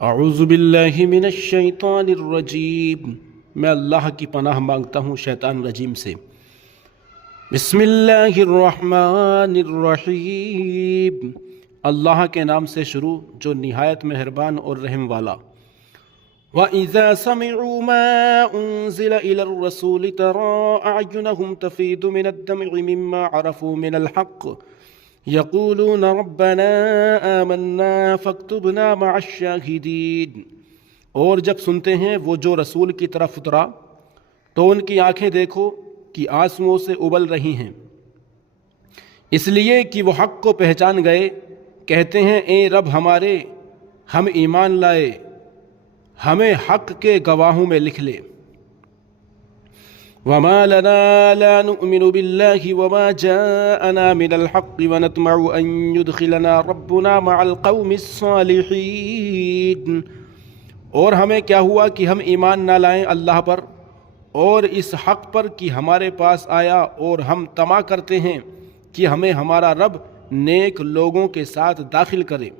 اعوذ باللہ من الشیطان الرجیم، میں اللہ کی پناہ مانگتا ہوں شیطان رجیم سے۔ بسم اللہ الرحمن الرحیم، اللہ کے نام سے شروع جو نہایت مہربان اور رحم والا۔ وَإِذَا سَمِعُوا مَا أُنزِلَ إِلَى الرَّسُولِ تَرَىٰ أَعْيُنَهُمْ تَفِيضُ مِنَ الدَّمْعِ مِمَّا عَرَفُوا مِنَ الْحَقِّ يَقُولُونَ رَبَّنَا آمَنَّا فَاكْتُبْنَا مَعَ الشَّاهِدِينَ۔ اور جب سنتے ہیں وہ جو رسول کی طرف اترا تو ان کی آنکھیں دیکھو کہ آنسوؤں سے ابل رہی ہیں، اس لیے کہ وہ حق کو پہچان گئے، کہتے ہیں اے رب ہمارے، ہم ایمان لائے، ہمیں حق کے گواہوں میں لکھ لے۔ وَمَا لَنَا لَا نُؤْمِنُ بِاللَّهِ وَمَا جَاءَنَا مِنَ الْحَقِّ وَنَطْمَعُ أَن يُدْخِلَنَا رَبُّنَا مَعَ الْقَوْمِ الصَّالِحِينَ۔ اور ہمیں کیا ہوا کہ ہم ایمان نہ لائیں اللہ پر اور اس حق پر کہ ہمارے پاس آیا، اور ہم طمع کرتے ہیں کہ ہمیں ہمارا رب نیک لوگوں کے ساتھ داخل کرے۔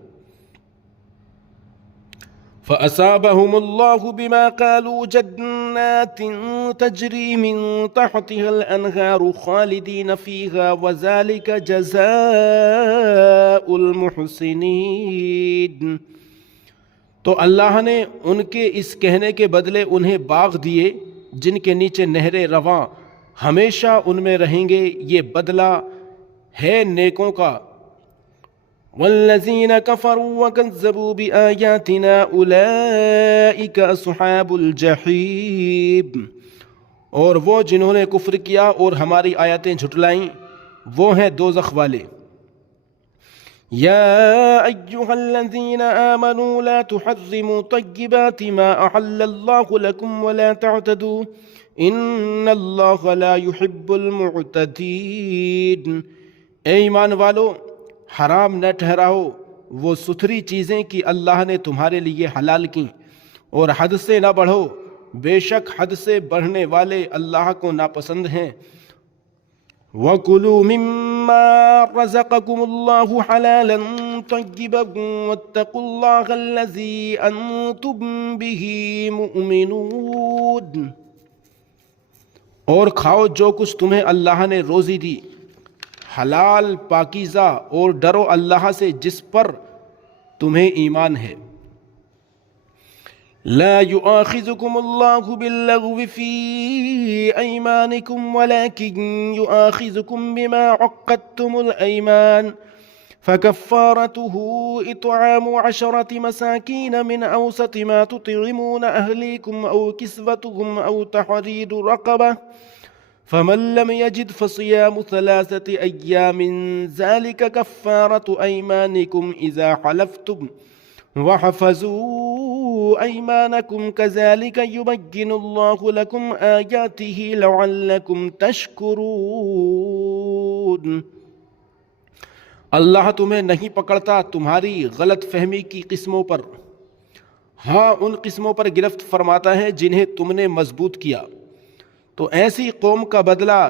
فَأَصَابَهُمُ اللَّهُ بِمَا قَالُوا جَنَّاتٍ تَجْرِي مِن تَحْتِهَا الْأَنْهَارُ خَالِدِينَ فِيهَا وَذَلِكَ جَزَاءُ الْمُحْسِنِينَ۔ تو اللہ نے ان کے اس کہنے کے بدلے انہیں باغ دیے جن کے نیچے نہریں رواں، ہمیشہ ان میں رہیں گے، یہ بدلہ ہے نیکوں کا۔ وَالَّذِينَ كَفَرُوا وَكَذَّبُوا بِآيَاتِنَا أُولَئِكَ أَصْحَابُ الْجَحِيمِ۔ اور وہ جنہوں نے کفر کیا اور ہماری آیتیں جھٹلائیں، وہ ہیں دوزخ والے۔ يَا أَيُّهَا الَّذِينَ آمَنُوا لَا تُحَرِّمُوا طَيِّبَاتِ مَا أَحَلَّ اللَّهُ لَكُمْ وَلَا تَعْتَدُوا إِنَّ اللَّهَ لَا يُحِبُّ الْمُعْتَدِينَ۔ اے ایمان والو، حرام نہ ٹھہراؤ وہ ستھری چیزیں کہ اللہ نے تمہارے لیے حلال کیں، اور حد سے نہ بڑھو، بے شک حد سے بڑھنے والے اللہ کو ناپسند ہیں۔ وَكُلُوا مِمَّا رَزَقَكُمُ اللَّهُ حَلَالًا طَيِّبًا وَاتَّقُوا اللَّهَ الَّذِي أَنتُم بِهِ مُؤْمِنُونَ۔ اور کھاؤ جو کچھ تمہیں اللہ نے روزی دی، حلال پاکیزہ، اور ڈرو اللہ سے جس پر تمہیں ایمان ہے۔ لا يؤاخذكم الله باللغو في أيمانكم ولكن يؤاخذكم بما عقدتم الأيمان، فكفارته إطعام 10 مساكين من أوسط ما تطعمون أهليكم أو كسوتهم أو تحرير رقبة، فمن لم يجد فصيام 3 أيام ذلك كفارة أيمانكم إذا حلفتم وحفظوا أيمانكم كذلك يبين الله لكم آياته لعلكم تشكرون۔ اللہ تمہیں نہیں پکڑتا تمہاری غلط فہمی کی قسموں پر، ہاں ان قسموں پر گرفت فرماتا ہے جنہیں تم نے مضبوط کیا۔ تو ایسی قوم کا بدلہ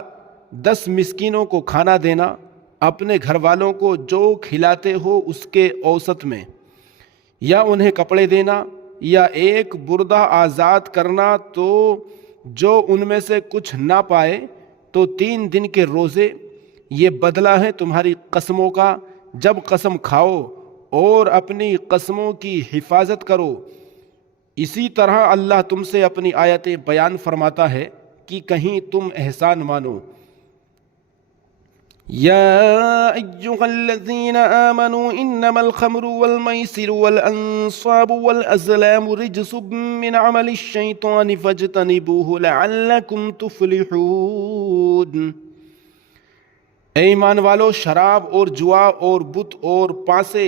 10 مسکینوں کو کھانا دینا، اپنے گھر والوں کو جو کھلاتے ہو اس کے اوسط میں، یا انہیں کپڑے دینا، یا ایک بردہ آزاد کرنا، تو جو ان میں سے کچھ نہ پائے تو 3 دن کے روزے، یہ بدلہ ہے تمہاری قسموں کا جب قسم کھاؤ، اور اپنی قسموں کی حفاظت کرو۔ اسی طرح اللہ تم سے اپنی آیتیں بیان فرماتا ہے کہ کہیں تم احسان مانو۔ يا أيها الذين آمنوا إنما الخمر والميسر والأنصاب والأزلام رجس من عمل الشيطان فاجتنبوه لعلكم تفلحون۔ اے ایمان والو، شراب اور جوا اور بت اور پانسے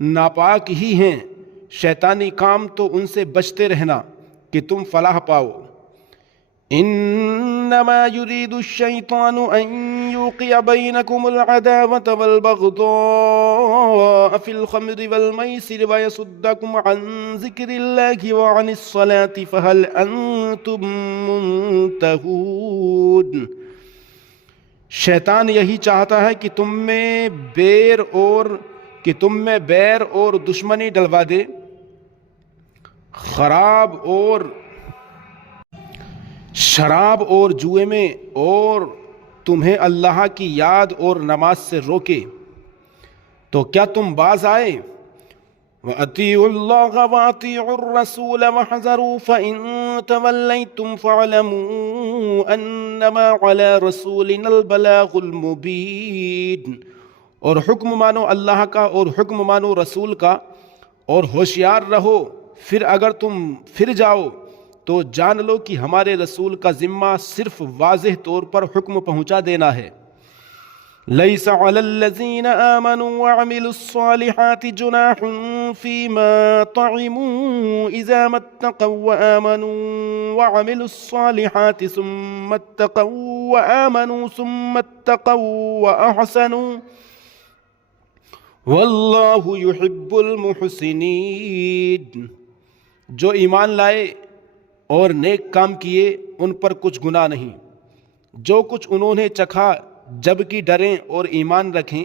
ناپاک ہی ہیں، شیطانی کام تو ان سے بچتے رہنا کہ تم فلاح پاؤ۔ انما يريد الشيطان ان يوقع بينكم العداوة والبغضاء في الخمر والميسر ويصدكم عن ذكر الله وعن الصلاة فهل انتم منتهون۔ شیطان یہی چاہتا ہے کہ تم میں بیر اور دشمنی ڈلوا دے، خراب اور شراب اور جوئے میں اور تمہیں اللہ کی یاد اور نماز سے روکے تو کیا تم باز آئے؟ وَأَطِيعُوا اللَّهَ وَأَطِيعُوا الرَّسُولَ وَاحْذَرُوا فَإِن تَوَلَّيْتُمْ فَاعْلَمُوا أَنَّمَا عَلَى رَسُولِنَا الْبَلَاغُ الْمُبِينُ، اور حکم مانو اللہ کا اور حکم مانو رسول کا اور ہوشیار رہو، پھر اگر تم پھر جاؤ تو جان لو کہ ہمارے رسول کا ذمہ صرف واضح طور پر حکم پہنچا دینا ہے۔ لَيْسَ عَلَى الَّذِينَ آمَنُوا وَعَمِلُوا الصَّالِحَاتِ جُنَاحٌ فِيمَا طَعِمُوا إِذَا مَا اتَّقَوا وَآمَنُوا وَعَمِلُوا الصَّالِحَاتِ ثُمَّ اتَّقَوا وَآمَنُوا ثُمَّ اتَّقَوا وَأَحْسَنُوا وَاللَّهُ يُحِبُّ الْمُحْسِنِينَ۔ جو ایمان لائے اور نیک کام کیے ان پر کچھ گناہ نہیں، جو کچھ انہوں نے چکھا جبکہ ڈریں اور ایمان رکھیں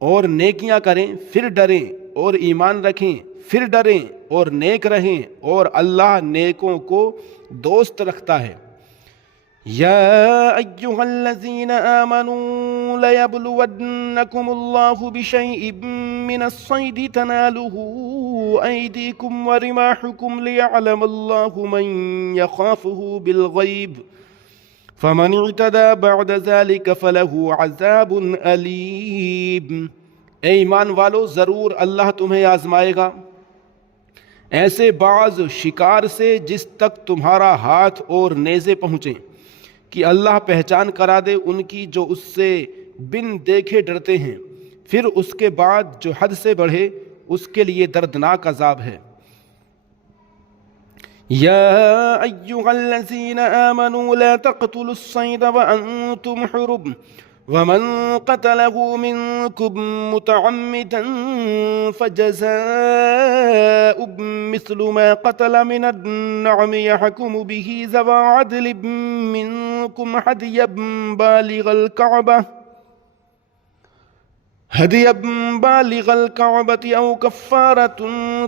اور نیکیاں کریں، پھر ڈریں اور ایمان رکھیں، پھر ڈریں اور نیک رہیں، اور اللہ نیکوں کو دوست رکھتا ہے۔ یا ایھا الذین آمنوا لیبلونکم اللہ بشیء من الصید تنالہ ایدیکم ورماحکم لیعلم اللہ من یخافہ بالغیب فمن اعتدى بعد ذلك فله عذاب علیم۔ اے ایمان والو، ضرور اللہ تمہیں آزمائے گا ایسے بعض شکار سے جس تک تمہارا ہاتھ اور نیزے پہنچیں کہ اللہ پہچان کرا دے ان کی جو اس سے بن دیکھے ڈرتے ہیں، پھر اس کے بعد جو حد سے بڑھے اس کے لیے دردناک عذاب ہے۔ یا ایھا الذین آمنوا لا تقتلوا الصید وانتم حرم ومن قتله منکم متعمدا فجزاء مثل ما قتل من النعم يحكم به ذوى عدل منكم هديا بالغ الكعبة أو كفارة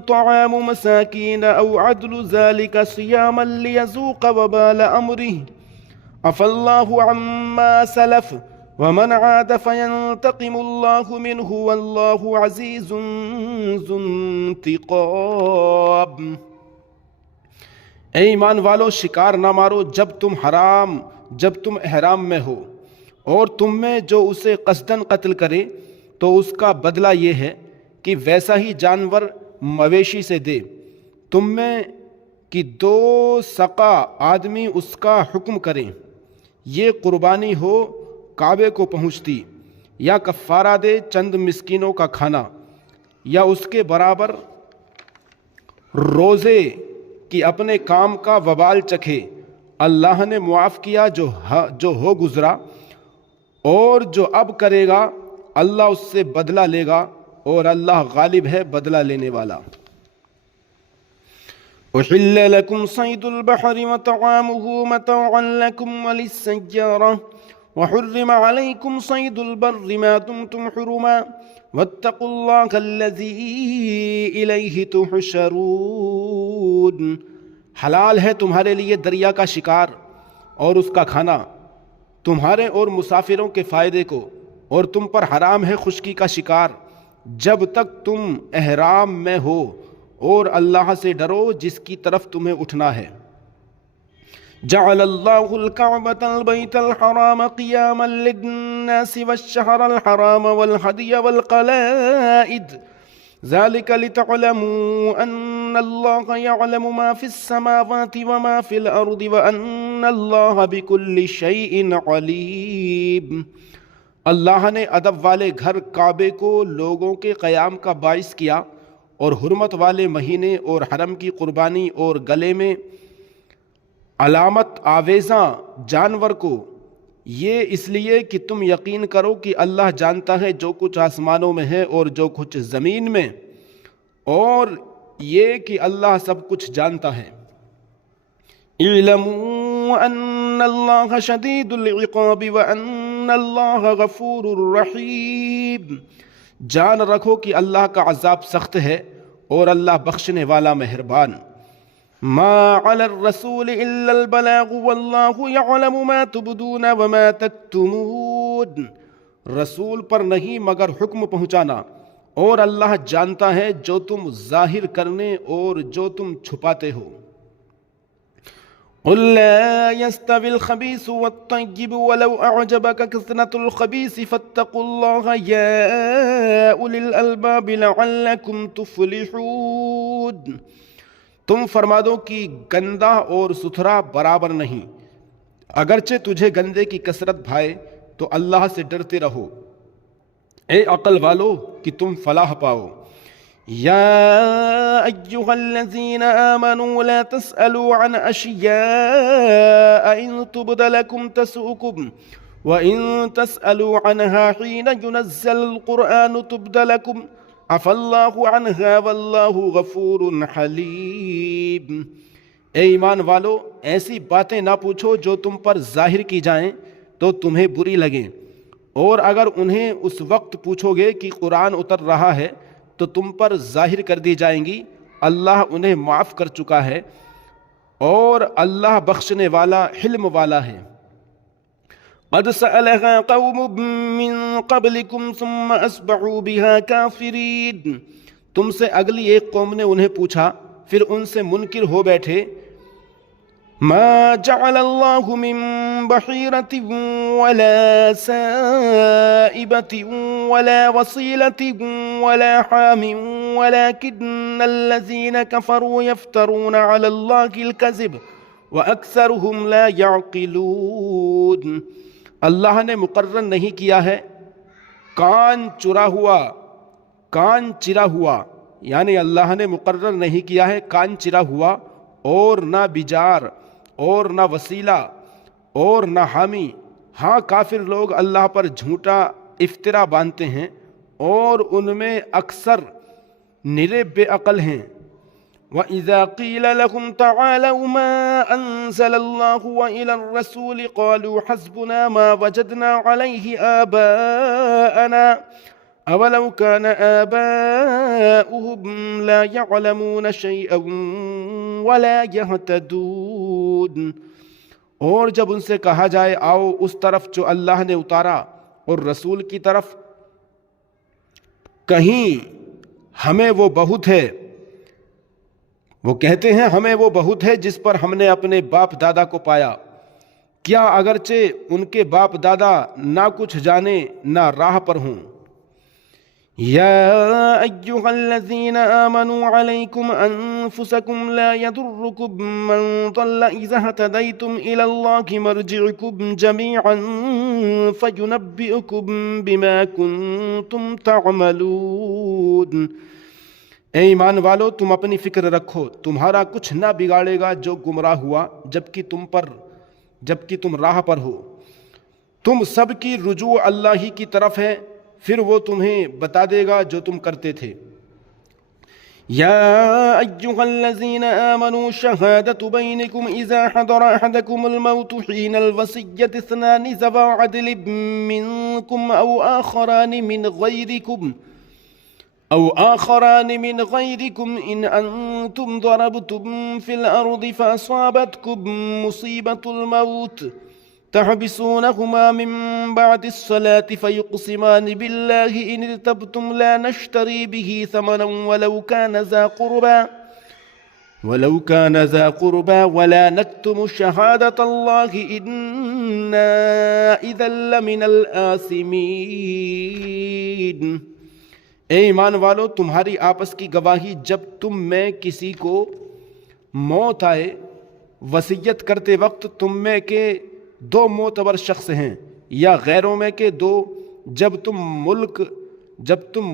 طعام مساكين أو عدل ذلك صياما ليذوق وبال أمره عفى الله عما سلف ومن عاد فينتقم الله منه والله عزيز ذو انتقام۔ اے ایمان والو، شکار نہ مارو جب تم احرام میں ہو، اور تم میں جو اسے قصداً قتل کرے تو اس کا بدلہ یہ ہے کہ ویسا ہی جانور مویشی سے دے۔ تم میں کہ 2 سقا آدمی اس کا حکم کریں، یہ قربانی ہو کعبے کو پہنچتی، یا کفارہ دے چند مسکینوں کا کھانا، یا اس کے برابر روزے کہ اپنے کام کا وبال چکھے۔ اللہ نے معاف کیا جو ہو گزرا، اور جو اب کرے گا اللہ اس سے بدلہ لے گا، اور اللہ غالب ہے بدلہ لینے والا۔ احل لکم صید البحر وطعامہ متاعا لکم وللسیارہ وحرم علیکم صید البر ما دمتم حرما واتقوا اللہ الذی الیہ تحشرون۔ حلال ہے تمہارے لیے دریا کا شکار اور اس کا کھانا تمہارے اور مسافروں کے فائدے کو، اور تم پر حرام ہے خشکی کا شکار جب تک تم احرام میں ہو، اور اللہ سے ڈرو جس کی طرف تمہیں اٹھنا ہے۔ جعل اللہ الکعبۃ البیت الحرام قیاما للناس والشہر الحرام والہدی والقلائد ذلك لتعلموا ان اللہ یعلم ما فی السماوات وما فی الارض وان اللہ بکل شیء علیم۔ اللہ نے ادب والے گھر کعبے کو لوگوں کے قیام کا باعث کیا، اور حرمت والے مہینے اور حرم کی قربانی اور گلے میں علامت آویزاں جانور کو، یہ اس لیے کہ تم یقین کرو کہ اللہ جانتا ہے جو کچھ آسمانوں میں ہے اور جو کچھ زمین میں، اور یہ کہ اللہ سب کچھ جانتا ہے۔ اعلموا ان اللہ شدید العقاب وان اللہ غفور رحیم۔ جان رکھو کہ اللہ کا عذاب سخت ہے اور اللہ بخشنے والا مہربان۔ ما علی الرسول الا البلاغ واللہ یعلم ما تبدون وما تکتمون، رسول پر نہیں مگر حکم پہنچانا، اور اللہ جانتا ہے جو تم ظاہر کرنے اور جو تم چھپاتے ہو۔ قل لا يستوي الخبيث والطيب ولو أعجبك كثرة الخبيث فاتقوا الله يا أولي الألباب لعلكم تفلحون، تم فرما دو کہ گندا اور ستھرا برابر نہیں، اگرچہ تجھے گندے کی کثرت بھائے تو اللہ سے ڈرتے رہو، اے عقل والو کہ تم فلاح پاؤ۔ یا ایہا الذین آمنوا لا تسألوا عن اشیاء ان تبد لکم تسؤکم وان تسألوا عنها حین ينزل القرآن تبد لکم عفا اللہ عنها واللہ غفور حلیم۔ اے ایمان والو، ایسی باتیں نہ پوچھو جو تم پر ظاہر کی جائیں تو تمہیں بری لگیں، اور اگر انہیں اس وقت پوچھو گے کہ قرآن اتر رہا ہے تو تم پر ظاہر کر دی جائیں گی، اللہ انہیں معاف کر چکا ہے اور اللہ بخشنے والا حلم والا ہے۔ قد سألها قوم من قبلكم ثم اصبحوا بها كافرين، تم سے اگلی ایک قوم نے انہیں پوچھا پھر ان سے منکر ہو بیٹھے۔ ما جعل الله من بحيرة ولا سائبة ولا وصيلة ولا حام ولكن الذين كفروا يفترون على الله الكذب وأكثرهم لا يعقلون، اللہ نے مقرر نہیں کیا ہے کان چرا ہوا، یعنی اللہ نے مقرر نہیں کیا ہے کان چرا ہوا، اور نہ بجار اور نہ وسیلہ اور نہ حامی۔ ہاں کافر لوگ اللہ پر جھوٹا افطرا باندھتے ہیں اور ان میں اکثر نرے بے عقل ہیں۔ وَإِذَا قِيلَ لَهُمْ تَعَالَوْا مَا أَنزَلَ اللَّهُ وَإِلَى الرَّسُولِ قَالُوا حَسْبُنَا مَا وَجَدْنَا عَلَيْهِ آبَاءَنَا أَوَلَوْ كَانَ آبَاؤُهُمْ لَا يَعْلَمُونَ شَيْئًا وَلَا يَهْتَدُونَ، اور جب ان سے کہا جائے آؤ اس طرف جو اللہ نے اتارا اور رسول کی طرف، کہیں ہمیں وہ بہت ہے، وہ کہتے ہیں ہمیں وہ بہت ہے جس پر ہم نے اپنے باپ دادا کو پایا، کیا اگرچہ ان کے باپ دادا نہ کچھ جانے نہ راہ پر ہوں۔ یا ایہا الذین آمنوا علیکم انفسکم لا یضرکم من ضل اذا اہتدیتم الی اللہ مرجعکم جمیعا فینبئکم بما کنتم تعملون، اے ایمان والو تم اپنی فکر رکھو، تمہارا کچھ نہ بگاڑے گا جو گمراہ ہوا جبکہ تم راہ پر ہو، تم سب کی رجوع اللہ ہی کی طرف ہے، پھر وہ تمہیں بتا دے گا جو تم کرتے تھے۔ یا ایہا الذین آمنوا شہادۃ بینکم اذا حضر احدکم الموت حین الوصیۃ اثنان ذوا عدل منکم او آخران من غیرکم ان انتم ضربتم فی الارض فاصابتکم مصیبۃ الموت تحبسونهما من بعد الصلاة فيقسمان بالله إن ارتبتم لا نشتري به ثمنا ولو كان ذا قربى ولا نكتم شهادة الله إنا إذا لمن الآثمين۔ اے ایمان والو، تمہاری آپس کی گواہی جب تم میں کسی کو موت آئے، وصیت کرتے وقت تم میں کے دو معتبر شخص ہیں یا غیروں میں کے دو، جب تم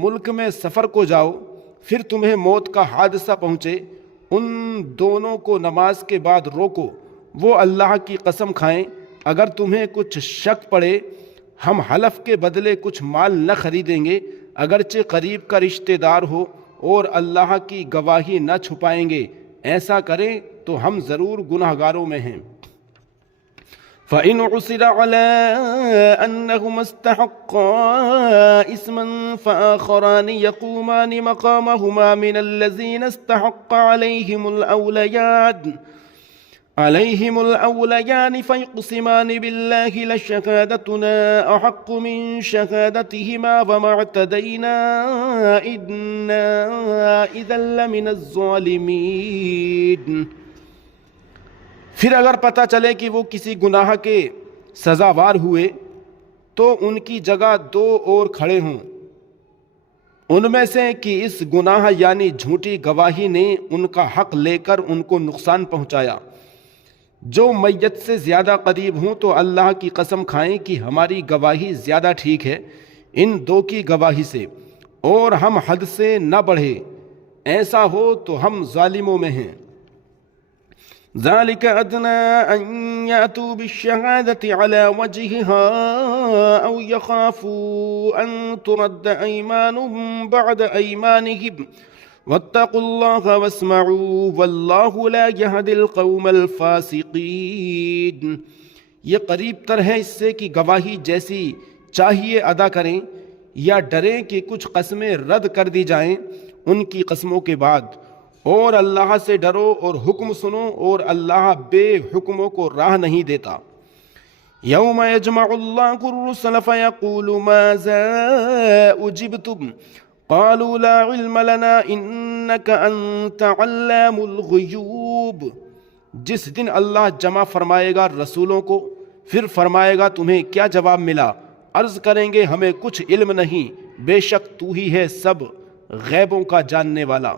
ملک میں سفر کو جاؤ پھر تمہیں موت کا حادثہ پہنچے، ان دونوں کو نماز کے بعد روکو، وہ اللہ کی قسم کھائیں اگر تمہیں کچھ شک پڑے ہم حلف کے بدلے کچھ مال نہ خریدیں گے اگرچہ قریب کا رشتہ دار ہو، اور اللہ کی گواہی نہ چھپائیں گے، ایسا کریں تو ہم ضرور گناہگاروں میں ہیں۔ فإن عثر على أنهما استحقا إثما فآخران يقومان مقامهما من الذين استحق عليهم الأوليان فيقسمان بالله لشهادتنا أحق من شهادتهما وما اعتدينا إنا إذا لمن الظالمين۔ پھر اگر پتہ چلے کہ وہ کسی گناہ کے سزاوار ہوئے تو ان کی جگہ دو اور کھڑے ہوں، ان میں سے کہ اس گناہ یعنی جھوٹی گواہی نے ان کا حق لے کر ان کو نقصان پہنچایا، جو میت سے زیادہ قریب ہوں تو اللہ کی قسم کھائیں کہ ہماری گواہی زیادہ ٹھیک ہے ان دو کی گواہی سے، اور ہم حد سے نہ بڑھے، ایسا ہو تو ہم ظالموں میں ہیں۔ ذلك أدنى أن يأتوا بالشهادة على وجهها أو يخافوا أن ترد أيمان بعد أيمانهم واتقوا الله واسمعوا والله لا يهدي القوم الفاسقين۔ یہ قریب تر ہے اس سے کہ گواہی جیسی چاہیے ادا کریں یا ڈریں کہ کچھ قسمیں رد کر دی جائیں ان کی قسموں کے بعد، اور اللہ سے ڈرو اور حکم سنو، اور اللہ بے حکموں کو راہ نہیں دیتا۔ یوم یجمع اللہ الرسل فیقول ماذا اجبتم قالوا لا علم لنا انک انت علام الغیوب۔ جس دن اللہ جمع فرمائے گا رسولوں کو، پھر فرمائے گا تمہیں کیا جواب ملا؟ عرض کریں گے ہمیں کچھ علم نہیں، بے شک تو ہی ہے سب غیبوں کا جاننے والا۔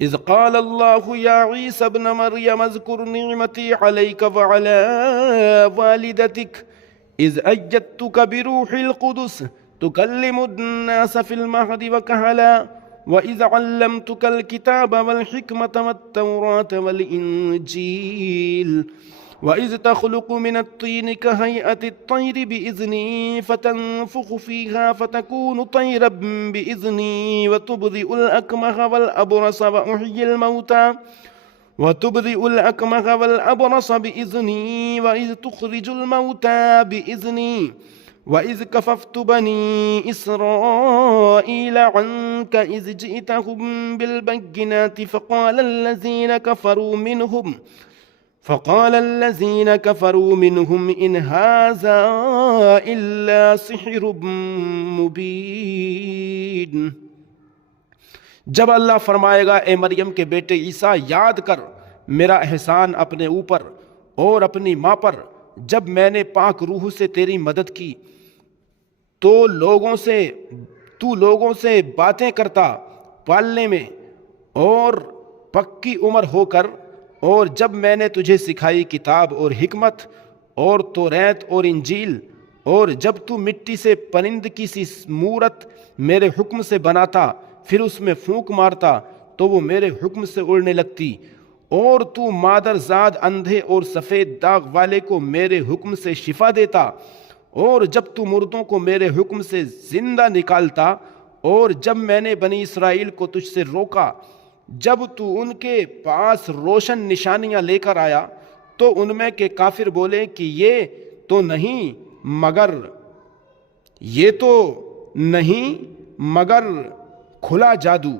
اذ قال اللہ یا عیسی ابن مریم اذکر نعمتی علیک وعلی والدتک اذ ایدتک بروح القدس تکلم الناس فی المہد وکہلا وَإِذْ عَلَّمْتُكَ الْكِتَابَ وَالْحِكْمَةَ وَالتَّوْرَاةَ وَالْإِنْجِيلَ وَإِذْ تَخْلُقُ مِنَ الطِّينِ كَهَيْئَةِ الطَّيْرِ بِإِذْنِي فَتَنفُخُ فِيهَا فَتَكُونُ طَيْرًا بِإِذْنِي وَتُبْرِئُ الْأَكْمَهَ وَالْأَبْرَصَ بِإِذْنِي وَإِذْ تُخْرِجُ الْمَوْتَى بِإِذْنِي وَإِذْ كَفَفْتُ بَنِي إِسْرَائِيلَ عَنْكَ إِذْ جِئْتَهُمْ بِالْبَيِّنَاتِ فقال الذين كفروا منهم إن هذا إلا سحر مبين۔ جب اللہ فرمائے گا اے مریم کے بیٹے عیسیٰ، یاد کر میرا احسان اپنے اوپر اور اپنی ماں پر، جب میں نے پاک روح سے تیری مدد کی تو لوگوں سے باتیں کرتا پالنے میں اور پکی عمر ہو کر، اور جب میں نے تجھے سکھائی کتاب اور حکمت اور توریت اور انجیل، اور جب تو مٹی سے پرند کی سی مورت میرے حکم سے بناتا، پھر اس میں پھونک مارتا تو وہ میرے حکم سے اڑنے لگتی، اور تو مادر زاد اندھے اور سفید داغ والے کو میرے حکم سے شفا دیتا، اور جب تو مردوں کو میرے حکم سے زندہ نکالتا، اور جب میں نے بنی اسرائیل کو تجھ سے روکا، جب تو ان کے پاس روشن نشانیاں لے کر آیا تو ان میں کے کافر بولے کہ یہ تو نہیں مگر کھلا جادو۔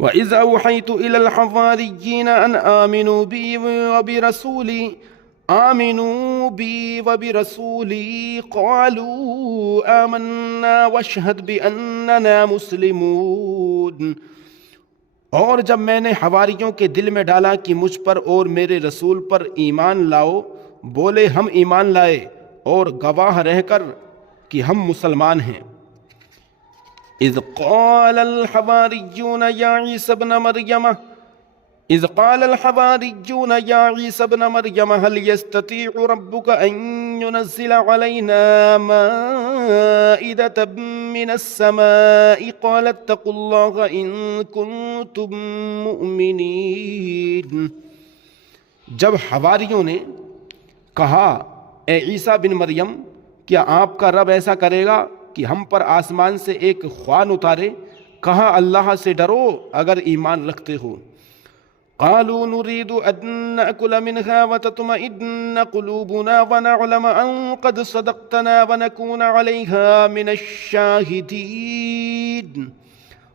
وَإِذْ أَوْحَيْتُ إِلَى الْحَوَارِيِّينَ أَنْ آمِنُوا بِي وَبِرَسُولِي قَالُوا آمَنَّا وَاشْهَدْ بِأَنَّنَا مُسْلِمُونَ۔ اور جب میں نے حواریوں کے دل میں ڈالا کہ مجھ پر اور میرے رسول پر ایمان لاؤ، بولے ہم ایمان لائے، اور گواہ رہ کر کہ ہم مسلمان ہیں۔ اذ قال الحواریون یا عیسی ابن مریم هل يستطيع ربك ان ينزل علينا مائدة من السماء قال اتقوا الله ان كنتم مؤمنين۔ جب حواریوں نے کہا اے عیسیٰ بن مریم، کیا آپ کا رب ایسا کرے گا کہ ہم پر آسمان سے ایک خوان اتارے؟ کہا اللہ سے ڈرو اگر ایمان رکھتے ہو۔ قالوا نريد أن نأكل منها وتطمئن قلوبنا ونعلم أن قد صدقتنا ونكون عليها من الشاهدين.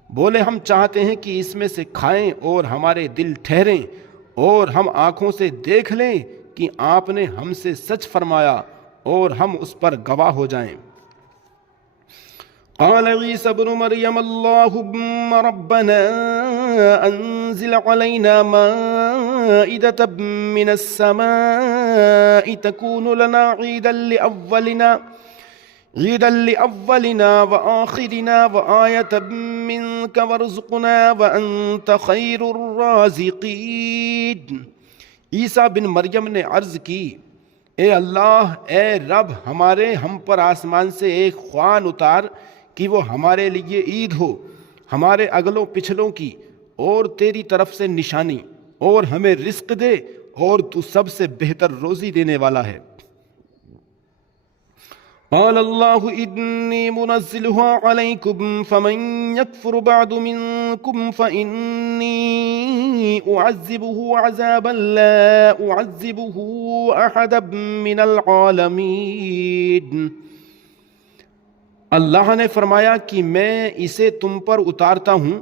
بولے ہم چاہتے ہیں کہ اس میں سے کھائیں اور ہمارے دل ٹھہریں اور ہم آنکھوں سے دیکھ لیں کہ آپ نے ہم سے سچ فرمایا اور ہم اس پر گواہ ہو جائیں. قال عيسى ابن مريم اللهم ربنا أنزل علينا مائدة من السماء تكون لنا عيدا لأولنا وآخرنا وآية منك وارزقنا وأنت خير الرازقين. عیسیٰ بن مریم نے عرض کی اے اللہ، اے رب، ہم پر آسمان سے ایک خوان اتار کہ وہ ہمارے لیے عید ہو، ہمارے اگلوں پچھلوں کی، اور تیری طرف سے نشانی، اور ہمیں رزق دے، اور تو سب سے بہتر روزی دینے والا ہے. قال اللہ انی منزلها علیکم فمن یکفر بعد منکم فانی اعذبه عذابا لا اعذبه احدا من العالمین. اللہ نے فرمایا کہ میں اسے تم پر اتارتا ہوں،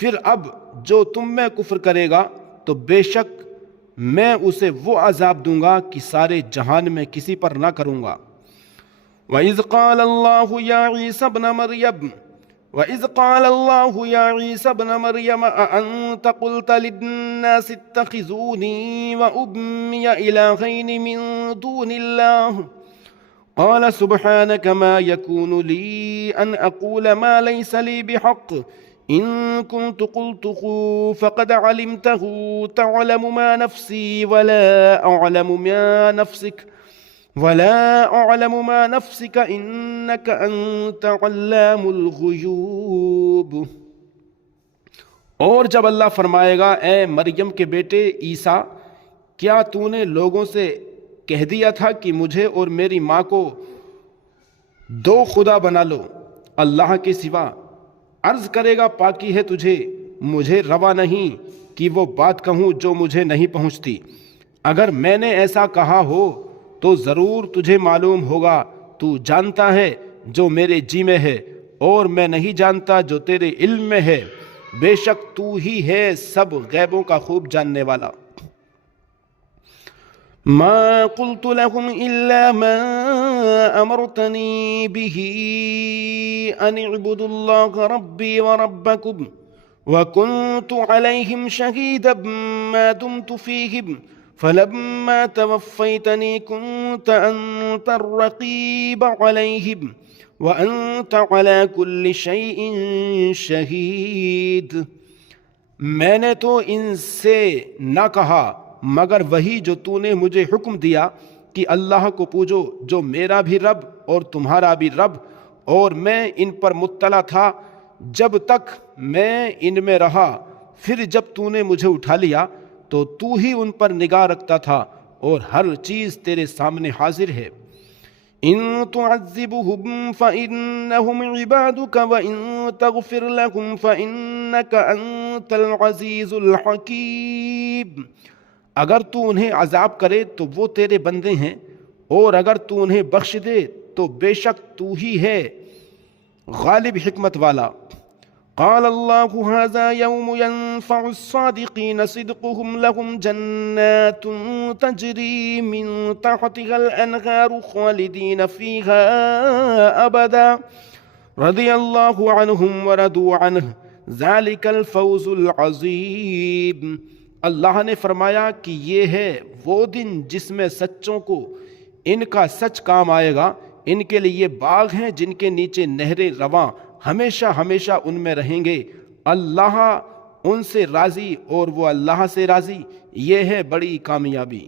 پھر اب جو تم میں کفر کرے گا تو بے شک میں اسے وہ عذاب دوں گا کہ سارے جہان میں کسی پر نہ کروں گا. وَإِذْ قَالَ اللَّهُ يَا عِيسَى ابْنَ مَرْيَمَ أَأَنْتَ قُلْتَ لِلنَّاسِ اتَّخِذُونِي وَأُمِّيَ إِلَٰهَيْنِ مِن دُونِ اللَّهِ قال سبحانك ما يكون لي أن أقول ما ليس لي بحق إن كنت قلته فقد علمته تعلم ما نفسي ولا أعلم ما نفسك إنك أنت علام الغيوب. اور جب اللہ فرمائے گا اے مریم کے بیٹے عیسیٰ، کیا تو نے لوگوں سے کہہ دیا تھا کہ مجھے اور میری ماں کو دو خدا بنا لو اللہ کے سوا؟ عرض کرے گا پاکی ہے تجھے، مجھے روا نہیں کہ وہ بات کہوں جو مجھے نہیں پہنچتی. اگر میں نے ایسا کہا ہو تو ضرور تجھے معلوم ہوگا، تو جانتا ہے جو میرے جی میں ہے اور میں نہیں جانتا جو تیرے علم میں ہے، بے شک تو ہی ہے سب غیبوں کا خوب جاننے والا. ما قلت لهم إلا ما أمرتني به أن اعبدوا الله ربي وربكم وكنت عليهم شهيدا ما دمت فيهم فلما توفيتني كنت أنت الرقيب عليهم وأنت على كل شيء شهيد. میں نے تو ان سے نہ کہا مگر وہی جو تو نے مجھے حکم دیا کہ اللہ کو پوجو جو میرا بھی رب اور تمہارا بھی رب، اور میں ان پر مطلع تھا جب تک میں ان میں رہا، پھر جب تو نے مجھے اٹھا لیا تو تو ہی ان پر نگاہ رکھتا تھا اور ہر چیز تیرے سامنے حاضر ہے. ان تعذبهم فإنهم عبادك وإن تغفر لهم فإنك أنت العزيز الحكيم. اگر تو انہیں عذاب کرے تو وہ تیرے بندے ہیں، اور اگر تو انہیں بخش دے تو بے شک تو ہی ہے غالب حکمت والا. قال اللہ هذا يوم ينفع الصادقين صدقهم لهم جنات تجري من تحتها الأنهار خالدين فيها أبدا رضي الله عنهم ورضوا عنه ذلك الفوز العظيم. اللہ نے فرمایا کہ یہ ہے وہ دن جس میں سچوں کو ان کا سچ کام آئے گا. ان کے لیے باغ ہیں جن کے نیچے نہریں رواں، ہمیشہ ہمیشہ ان میں رہیں گے. اللہ ان سے راضی اور وہ اللہ سے راضی، یہ ہے بڑی کامیابی.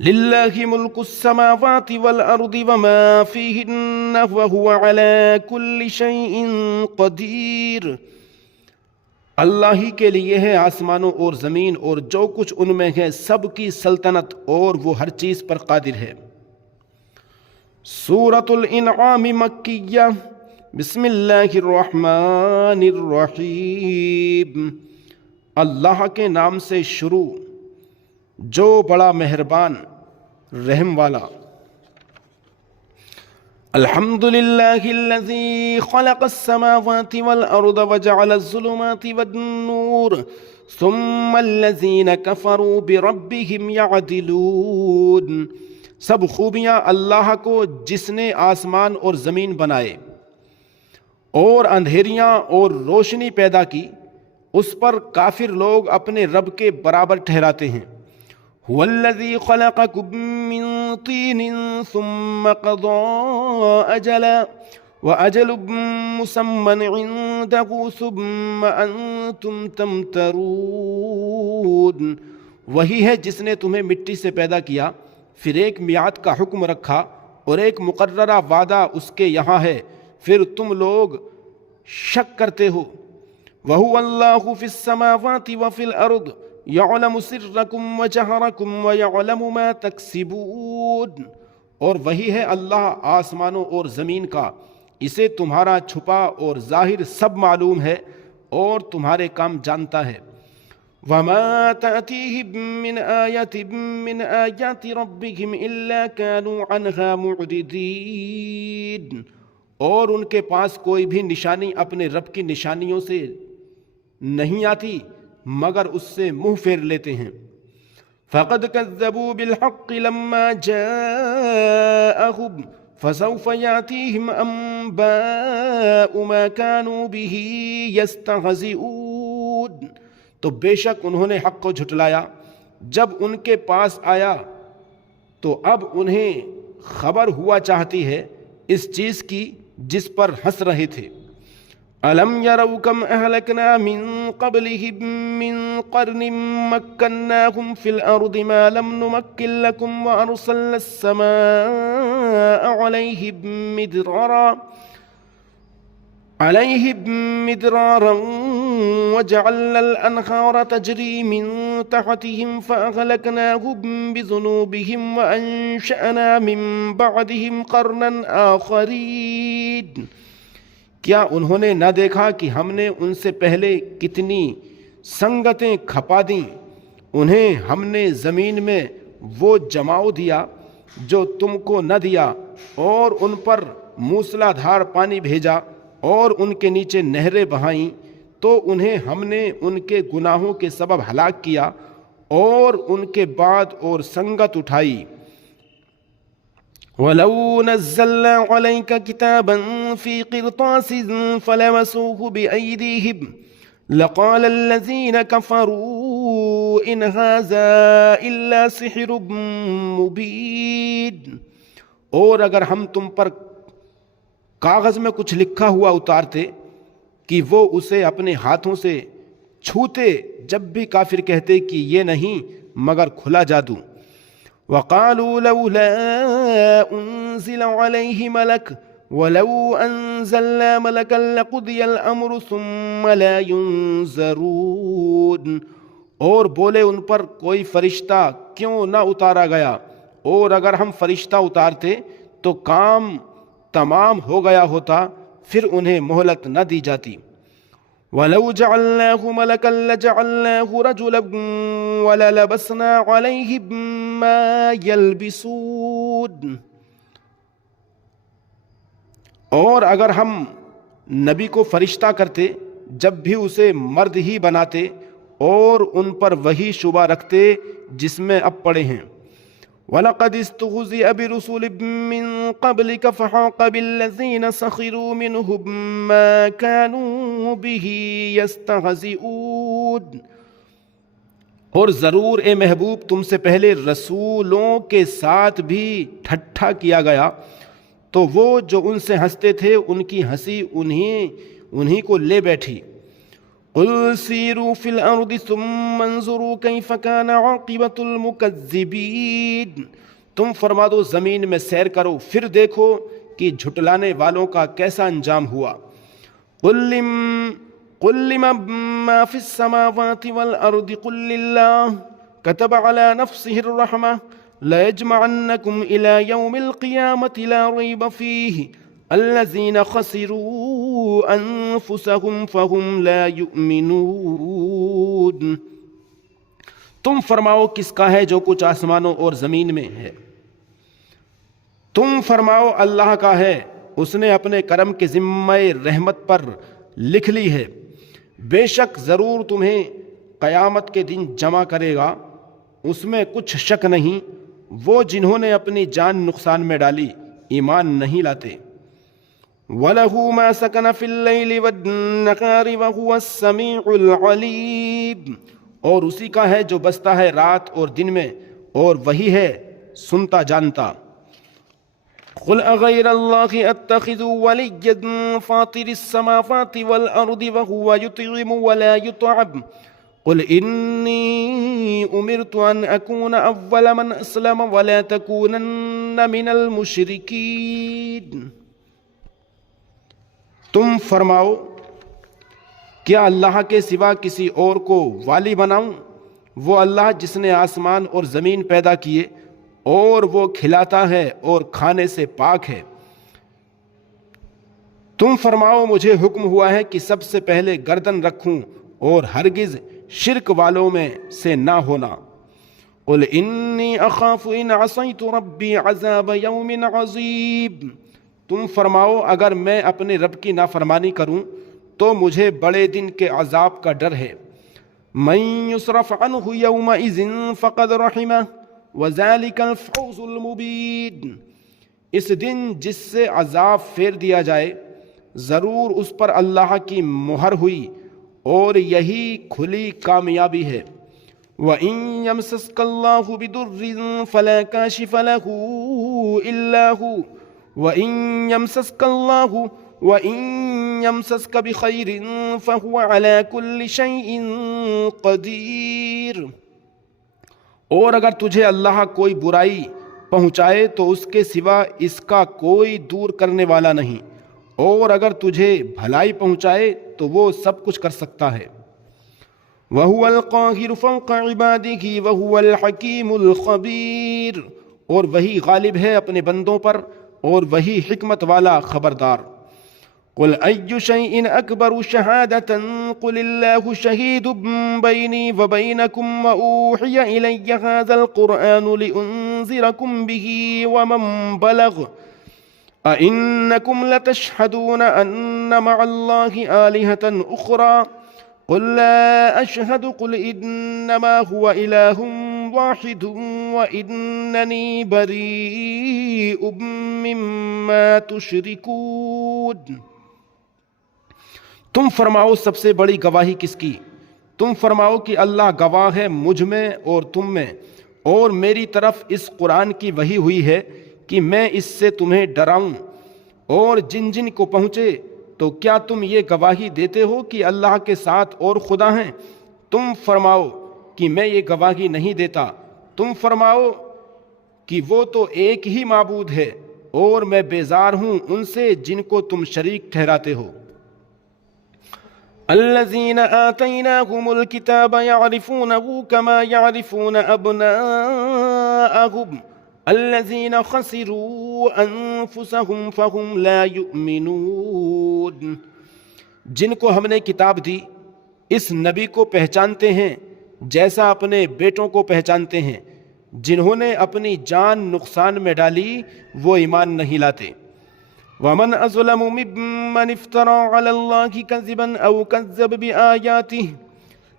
للہ ملک السماوات والارض وما فیہن وہو علی کل شیء قدیر. اللہ ہی کے لیے ہے آسمانوں اور زمین اور جو کچھ ان میں ہے، سب کی سلطنت، اور وہ ہر چیز پر قادر ہے. سورۃ الانعام مکیہ. بسم اللہ الرحمن الرحیم. اللہ کے نام سے شروع جو بڑا مہربان رحم والا۔ الحمد للہ الذی خلق السماوات والارض وجعل الظلمات والنور ثم الذین کفروا بربہم یعدلون۔ سب خوبیاں اللہ کو جس نے آسمان اور زمین بنائے اور اندھیریاں اور روشنی پیدا کی، اس پر کافر لوگ اپنے رب کے برابر ٹھہراتے ہیں۔ هو الذی خلقکم من طین ثم قضى اجلا واجل مسمى عنده ثم انتم تمترون۔ وہی ہے جس نے تمہیں مٹی سے پیدا کیا، پھر ایک میعاد کا حکم رکھا اور ایک مقررہ وعدہ اس کے یہاں ہے، پھر تم لوگ شک کرتے ہو۔ وَهُوَ اللَّهُ فِي السَّمَاوَاتِ وَفِي الْأَرْضِ يَعْلَمُ سِرَّكُمْ وَجَهْرَكُمْ وَيَعْلَمُ مَا تَكْسِبُونَ۔ اور وہی ہے اللہ آسمانوں اور زمین کا، اسے تمہارا چھپا اور ظاہر سب معلوم ہے اور تمہارے کام جانتا ہے۔ وَمَا تَأْتِيهِم مِّنْ آيَةٍ مِّنْ آيَاتِ رَبِّهِمْ إِلَّا كَانُوا عَنْهَا مُعْرِضِينَ۔ اور ان کے پاس کوئی بھی نشانی اپنے رب کی نشانیوں سے نہیں آتی مگر اس سے منہ پھیر لیتے ہیں۔ فَقَدْ كَذَّبُوا بِالْحَقِّ لَمَّا جَاءَهُمْ فَسَوْفَ يَأْتِيهِمْ أَنبَاءُ مَا كَانُوا بِهِ يَسْتَهْزِئُونَ۔ تو بے شک انہوں نے حق کو جھٹلایا، جب ان کے پاس آیا تو اب انہیں خبر ہوا چاہتی ہے اس چیز کی جس پر ہنس رہے تھے۔ أَلَمْ يَرَوْا كَمْ أَهْلَكْنَا مِنْ قَبْلِهِمْ مِنْ قَرْنٍ مَكَّنَّاهُمْ فِي الْأَرْضِ مَا لَمْ نُمَكِّنْ لَكُمْ وَأَرْسَلْنَا السَّمَاءَ عَلَيْهِمْ مِدْرَارًا وَجَعَلْنَا الْأَنْهَارَ تَجْرِي مِنْ تَحْتِهِمْ فَأَهْلَكْنَاهُمْ بِذُنُوبِهِمْ وَأَنشَأْنَا مِنْ بَعْدِهِمْ قَرْنًا آخَرِينَ۔ کیا انہوں نے نہ دیکھا کہ ہم نے ان سے پہلے کتنی سنگتیں کھپا دیں؟ انہیں ہم نے زمین میں وہ جماؤ دیا جو تم کو نہ دیا، اور ان پر موسلا دھار پانی بھیجا اور ان کے نیچے نہریں بہائیں، تو انہیں ہم نے ان کے گناہوں کے سبب ہلاک کیا اور ان کے بعد اور سنگت اٹھائی۔ وَلَوْ نَزَّلْنَا عَلَيْكَ كِتَابًا فِي قِرْطَاسٍ فَلَمَسُوهُ بِأَيْدِيهِمْ لَقَالَ الَّذِينَ كَفَرُوا إِنْ هَذَا إِلَّا سِحْرٌ مُبِينٌ۔ اور اگر ہم تم پر کاغذ میں کچھ لکھا ہوا اتارتے کہ وہ اسے اپنے ہاتھوں سے چھوتے، جب بھی کافر کہتے کہ یہ نہیں مگر کھلا جادو۔ وَقَالُوا لَوْلَا أُنزِلَ عَلَيْهِ مَلَكٌ وَلَوْ أَنزَلْنَا مَلَكًا لَقُضِيَ الْأَمْرُ ثُمَّ لَا يُنظَرُونَ۔ اور بولے ان پر کوئی فرشتہ کیوں نہ اتارا گیا، اور اگر ہم فرشتہ اتارتے تو کام تمام ہو گیا ہوتا، پھر انہیں مہلت نہ دی جاتی۔ وَلَوْ جَعَلْنَاهُ مَلَكًا لَجَعَلْنَاهُ رَجُلًا وَلَلَبَسْنَا عَلَيْهِمْ مَا يَلْبِسُونَ۔ اور اگر ہم نبی کو فرشتہ کرتے، جب بھی اسے مرد ہی بناتے اور ان پر وہی شبہ رکھتے جس میں اب پڑے ہیں۔ وَلَقَدِ اسْتُهْزِئَ بِرُسُلٍ مِّن قَبْلِكَ فَحَاقَ بِالَّذِينَ سَخِرُوا مِنْهُم مَّا كَانُوا بِهِ يَسْتَهْزِئُونَ۔ اور ضرور اے محبوب تم سے پہلے رسولوں کے ساتھ بھی ٹھٹھا کیا گیا، تو وہ جو ان سے ہنستے تھے ان کی ہنسی انہی کو لے بیٹھی۔ قُلْ سِیرُوا فِی الْأَرْضِ ثُمَّ انظُرُوا کَیْفَ کَانَ عَاقِبَةُ الْمُکَذِّبِینَ۔ تم فرما دو زمین میں سیر کرو، پھر دیکھو کہ جھٹلانے والوں کا کیسا انجام ہوا۔ قُلْ لِمَن مَّا فِی السَّمَاوَاتِ وَالْأَرْضِ قُلْ لِلَّهِ كَتَبَ عَلَى نَفْسِهِ الرَّحْمَةَ لَيَجْمَعَنَّكُمْ إِلَى يَوْمِ الْقِيَامَةِ لَا رَيْبَ فِيهِ الذین خسروا انفسهم فهم لا یؤمنون۔ تم فرماؤ کس کا ہے جو کچھ آسمانوں اور زمین میں ہے؟ تم فرماؤ اللہ کا ہے، اس نے اپنے کرم کے ذمہ رحمت پر لکھ لی ہے، بے شک ضرور تمہیں قیامت کے دن جمع کرے گا، اس میں کچھ شک نہیں۔ وہ جنہوں نے اپنی جان نقصان میں ڈالی ایمان نہیں لاتے۔ وَلَهُ مَا سَكَنَ فِي اللَّيْلِ وَالنَّهَارِ وَهُوَ السَّمِيعُ الْعَلِيمُ، اور اسی کا ہے جو بستا ہے رات اور دن میں، اور وہی ہے سنتا جانتا۔ قُلْ أَغَيْرَ اللَّهِ أَتَّخِذُ وَلِيًّا فَاطِرِ السَّمَاوَاتِ وَالْأَرْضِ وَهُوَ يُطْعِمُ وَلَا يُطْعَمُ قُلْ إِنِّي أُمِرْتُ أَنْ أَكُونَ أَوَّلَ مَنْ أَسْلَمَ وَلَا تَكُونَنَّ مِنَ الْمُشْرِكِينَ۔ تم فرماؤ کیا اللہ کے سوا کسی اور کو والی بناؤں؟ وہ اللہ جس نے آسمان اور زمین پیدا کیے، اور وہ کھلاتا ہے اور کھانے سے پاک ہے۔ تم فرماؤ مجھے حکم ہوا ہے کہ سب سے پہلے گردن رکھوں اور ہرگز شرک والوں میں سے نہ ہونا۔ قل انی اخاف ان عصیت ربی عذاب یوم عظیم۔ تم فرماؤ اگر میں اپنے رب کی نافرمانی کروں تو مجھے بڑے دن کے عذاب کا ڈر ہے۔ من یصرف عنہ یومئذ فقد رحمہ وذلک الفوز المبین۔ اس دن جس سے عذاب پھیر دیا جائے ضرور اس پر اللہ کی مہر ہوئی، اور یہی کھلی کامیابی ہے۔ وَإِن يَمْسَسْكَ اللَّهُ بِضُرٍّ فَلَا كَاشِفَ لَهُ إِلَّا هُوَ وَإِن يَمْسَسْكَ بِخَيْرٍ فَهُوَ عَلَى كُلِّ شَيْءٍ قَدِيرٌ۔ اور اگر تجھے اللہ کوئی برائی پہنچائے تو اس کے سوا اس کا کوئی دور کرنے والا نہیں، اور اگر تجھے بھلائی پہنچائے تو وہ سب کچھ کر سکتا ہے۔ وَهُوَ الْقَاهِرُ فَوْقَ عِبَادِهِ وَهُوَ الْحَكِيمُ الْخَبِيرُ، اور وہی غالب ہے اپنے بندوں پر اور وہی حکمت والا خبردار۔ قُلْ أَيُّ شَيْءٍ أَكْبَرُ شَهَادَةً قُلِ اللَّهُ شَهِيدٌ بَيْنِي وَبَيْنَكُمْ وَأُوحِيَ إِلَيَّ هَذَا الْقُرْآنُ لِأُنذِرَكُمْ بِهِ وَمَنْ بَلَغَ أَإِنَّكُمْ لَتَشْهَدُونَ أَنَّ مَعَ اللَّهِ آلِهَةً أُخْرَى قُلْ لَا أَشْهَدُ قُلْ إِنَّمَا هُوَ إِلَٰهٌ وَاحِدٌ وَإِنَّنِي بَرِيءٌ مِّمَّا تُشْرِكُونَ۔ تم فرماؤ سب سے بڑی گواہی کس کی؟ تم فرماؤ کہ اللہ گواہ ہے مجھ میں اور تم میں، اور میری طرف اس قرآن کی وحی ہوئی ہے کہ میں اس سے تمہیں ڈراؤں، اور جن جن کو پہنچے تو کیا تم یہ گواہی دیتے ہو کہ اللہ کے ساتھ اور خدا ہیں؟ تم فرماؤ کہ میں یہ گواہی نہیں دیتا۔ تم فرماؤ کہ وہ تو ایک ہی معبود ہے، اور میں بیزار ہوں ان سے جن کو تم شریک ٹھہراتے ہو۔ الذین آتیناہم الکتاب یعرفونہ کما یعرفون ابناءہم الذین خسروا انفسہم فہم لا یؤمنون۔ جن کو ہم نے کتاب دی اس نبی کو پہچانتے ہیں جیسا اپنے بیٹوں کو پہچانتے ہیں، جنہوں نے اپنی جان نقصان میں ڈالی وہ ایمان نہیں لاتے۔ وَمَنْ أَظْلَمُ مِمَّنِ افْتَرَىٰ عَلَى اللَّهِ كَذِبًا أَوْ كَذَّبَ بِآيَاتِهِ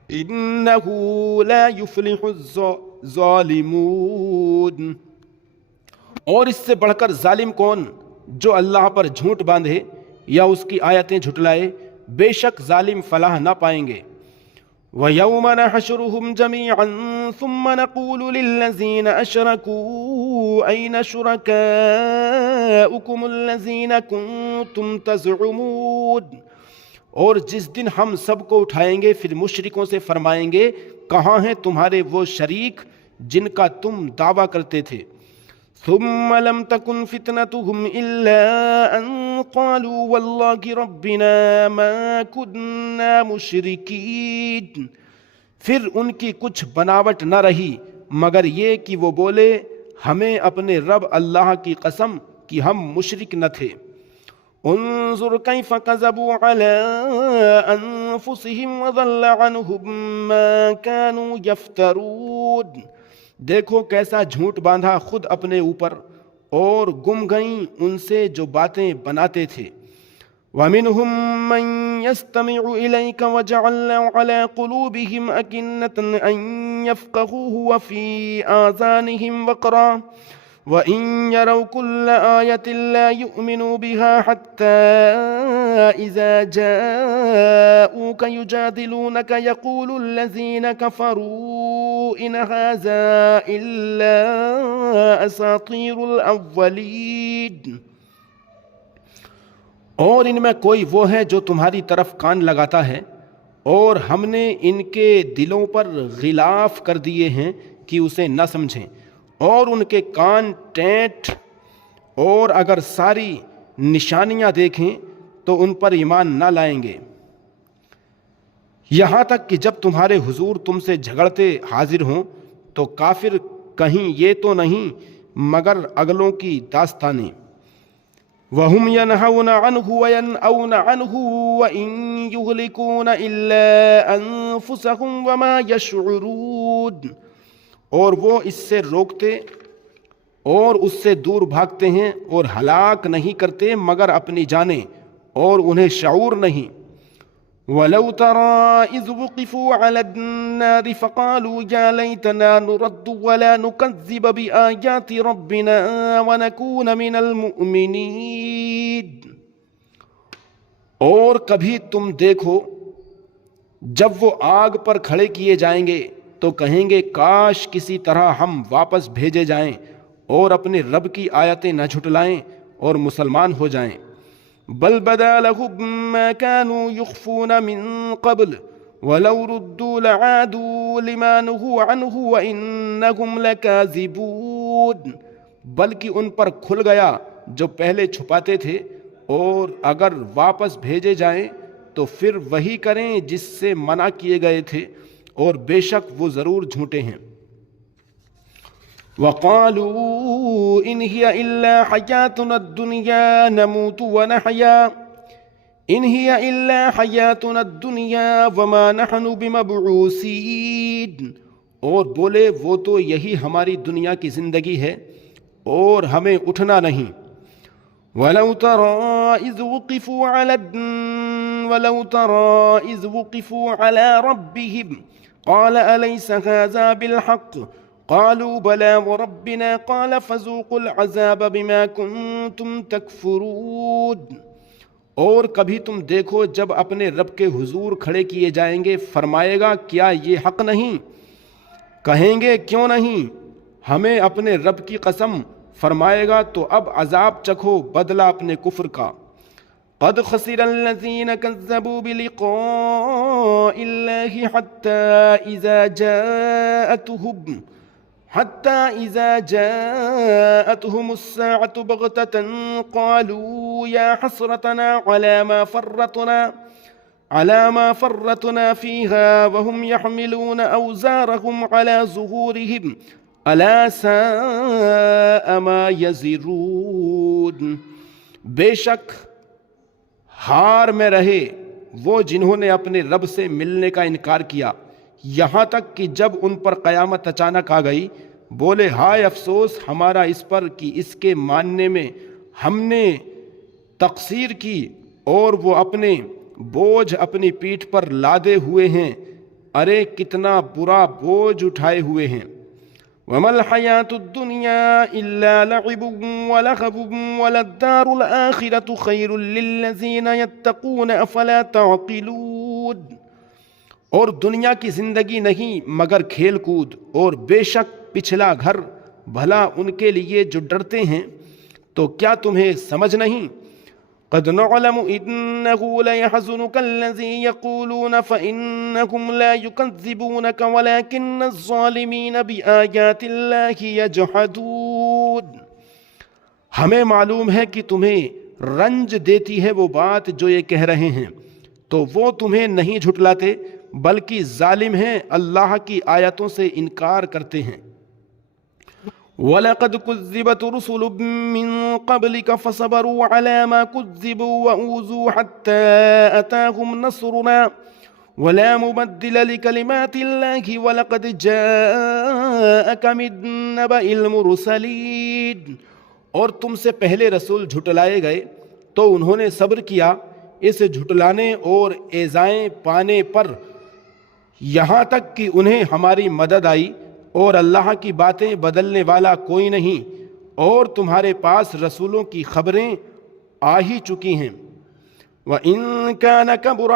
إِنَّهُ لَا يُفْلِحُ الظَّالِمُونَ۔ اور اس سے بڑھ کر ظالم کون جو اللہ پر جھوٹ باندھے یا اس کی آیتیں جھٹلائے، بے شک ظالم فلاح نہ پائیں گے۔ وَيَوْمَ نَحْشُرُهُمْ جَمِيعًا ثُمَّ نَقُولُ لِلَّذِينَ أَشْرَكُوا أَيْنَ شُرَكَاؤُكُمُ الَّذِينَ كُنتُمْ تَزْعُمُونَ۔ اور جس دن ہم سب کو اٹھائیں گے پھر مشرکوں سے فرمائیں گے کہاں ہیں تمہارے وہ شریک جن کا تم دعویٰ کرتے تھے۔ ثم لم تكن فتنتهم إلا أن قالوا والله ربنا ما كنا مشركين۔ پھر ان کی کچھ بناوٹ نہ رہی مگر یہ کہ وہ بولے ہمیں اپنے رب اللہ کی قسم کہ ہم مشرک نہ تھے۔ انظر کیف کذبوا علی انفسہم وضل عنہم ما کانوا یفترون، دیکھو کیسا جھوٹ باندھا خود اپنے اوپر اور گم گئیں ان سے جو باتیں بناتے تھے۔ وَمِنْهُمْ مَنْ يَسْتَمِعُ إِلَيْكَ وَجَعَلْنَا عَلَىٰ قُلُوبِهِمْ أَكِنَّةً أَنْ يَفْقَهُوهُ وَفِي آذَانِهِمْ وَقْرًا وَإِنْ يَرَوْا كُلَّ آيَةٍ لَا يُؤْمِنُوا بِهَا حَتَّى إِذَا جَاءُوكَ يُجَادِلُونَكَ يَقُولُ الَّذِينَ كَفَرُوا إِنْ هَٰذَا إِلَّا أَسَاطِيرُ الْأَوَّلِينَ، اور ان میں کوئی وہ ہے جو تمہاری طرف کان لگاتا ہے، اور ہم نے ان کے دلوں پر غلاف کر دیے ہیں کہ اسے نہ سمجھیں، اور ان کے کان ٹینٹ، اور اگر ساری نشانیاں دیکھیں تو ان پر ایمان نہ لائیں گے، یہاں تک کہ جب تمہارے حضور تم سے جھگڑتے حاضر ہوں تو کافر کہیں یہ تو نہیں مگر اگلوں کی داستانیں۔ وَهُمْ يَنْهَوْنَ عَنْهُ وَيَنْأَوْنَ عَنْهُ وَإِنْ يُهْلِكُونَ إِلَّا أَنفُسَهُمْ وَمَا يَشْعُرُونَ، اور وہ اس سے روکتے اور اس سے دور بھاگتے ہیں اور ہلاک نہیں کرتے مگر اپنی جانیں اور انہیں شعور نہیں۔ وَلَوْ تَرَىٰ إِذْ وُقِفُوا عَلَى النَّارِ فَقَالُوا يَا لَيْتَنَا نُرَدُّ وَلَا نُكَذِّبَ بِآيَاتِ رَبِّنَا وَنَكُونَ مِنَ الْمُؤْمِنِينَ، اور کبھی تم دیکھو جب وہ آگ پر کھڑے کیے جائیں گے تو کہیں گے کاش کسی طرح ہم واپس بھیجے جائیں اور اپنے رب کی آیتیں نہ جھٹلائیں اور مسلمان ہو جائیں۔ بل بدا لهم ما كانوا يخفون من قبل ولو ردوا لعادوا لما نهوا عنه وإنهم لكاذبون، بلکہ ان پر کھل گیا جو پہلے چھپاتے تھے، اور اگر واپس بھیجے جائیں تو پھر وہی کریں جس سے منع کیے گئے تھے، اور بے شک وہ ضرور جھوٹے ہیں۔ وَقَالُوا إِنْ هِيَ إِلَّا حَيَاتُنَا الدُّنْيَا نَمُوتُ وَنَحْيَا إِنْ هِيَ إِلَّا حَيَاتُنَا الدُّنْيَا وَمَا نَحْنُ بِمَبْعُوثِينَ، اور بولے وہ تو یہی ہماری دنیا کی زندگی ہے اور ہمیں اٹھنا نہیں۔ وَلَوْ تَرَىٰ إِذْ وُقِفُوا عَلَىٰ رَبِّهِمْ قَالَ أَلَيْسَ هَٰذَا بِالْحَقِّ قَالُوا بَلَىٰ وَرَبِّنَا قَالَ فَذُوقُوا الْعَذَابَ بِمَا كُنتُمْ تَكْفُرُونَ، اور کبھی تم دیکھو جب اپنے رب کے حضور کھڑے کیے جائیں گے فرمائے گا کیا یہ حق نہیں؟ کہیں گے کیوں نہیں، ہمیں اپنے رب کی قسم، فرمائے گا تو اب عذاب چکھو بدلہ اپنے کفر کا۔ قد خسر الذين كذبوا بلقاء الله حتى إذا جاءتهم الساعة بغتة قالوا يا حسرتنا على ما فرطنا فيها وهم يحملون أوزارهم على ظهورهم ألا ساء ما يزرون، بے شک ہار میں رہے وہ جنہوں نے اپنے رب سے ملنے کا انکار کیا، یہاں تک کہ جب ان پر قیامت اچانک آ گئی بولے ہائے افسوس ہمارا اس پر کہ اس کے ماننے میں ہم نے تقصیر کی، اور وہ اپنے بوجھ اپنی پیٹھ پر لادے ہوئے ہیں، ارے کتنا برا بوجھ اٹھائے ہوئے ہیں۔ وَمَا الْحَيَاةُ الدُّنْيَا إِلَّا لَعِبٌ وَلَهْوٌ وَلَلدَّارُ الْآخِرَةُ خَيْرٌ لِّلَّذِينَ يَتَّقُونَ أَفَلَا تَعْقِلُونَ، اور دنیا کی زندگی نہیں مگر کھیل کود، اور بے شک پچھلا گھر بھلا ان کے لیے جو ڈرتے ہیں، تو کیا تمہیں سمجھ نہیں؟ قد نعلم إنه ليحزنك الذي يقولون فإنهم لا يكذبونك ولكن الظالمين بآيات الله يجحدون، ہمیں معلوم ہے کہ تمہیں رنج دیتی ہے وہ بات جو یہ کہہ رہے ہیں، تو وہ تمہیں نہیں جھٹلاتے بلکہ ظالم ہیں اللہ کی آیتوں سے انکار کرتے ہیں۔ وَلَقَدْ كُذِّبَتْ رُسُلٌ مِّن قَبْلِكَ فَصَبَرُوا عَلَىٰ مَا كُذِّبُوا وَأُوذُوا حَتَّىٰ أَتَاهُمْ نَصْرُنَا وَلَا مُبَدِّلَ لِكَلِمَاتِ اللَّهِ وَلَقَدْ جَاءَكَ مِن نَّبَإِ الْمُرْسَلِينَ۔ اور تم سے پہلے رسول جھٹلائے گئے تو انہوں نے صبر کیا اس جھٹلانے اور ایذائیں پانے پر، یہاں تک کہ انہیں ہماری مدد آئی، اور اللہ کی باتیں بدلنے والا کوئی نہیں، اور تمہارے پاس رسولوں کی خبریں آ ہی چکی ہیں۔ وَإِن كَانَ كَبُرَ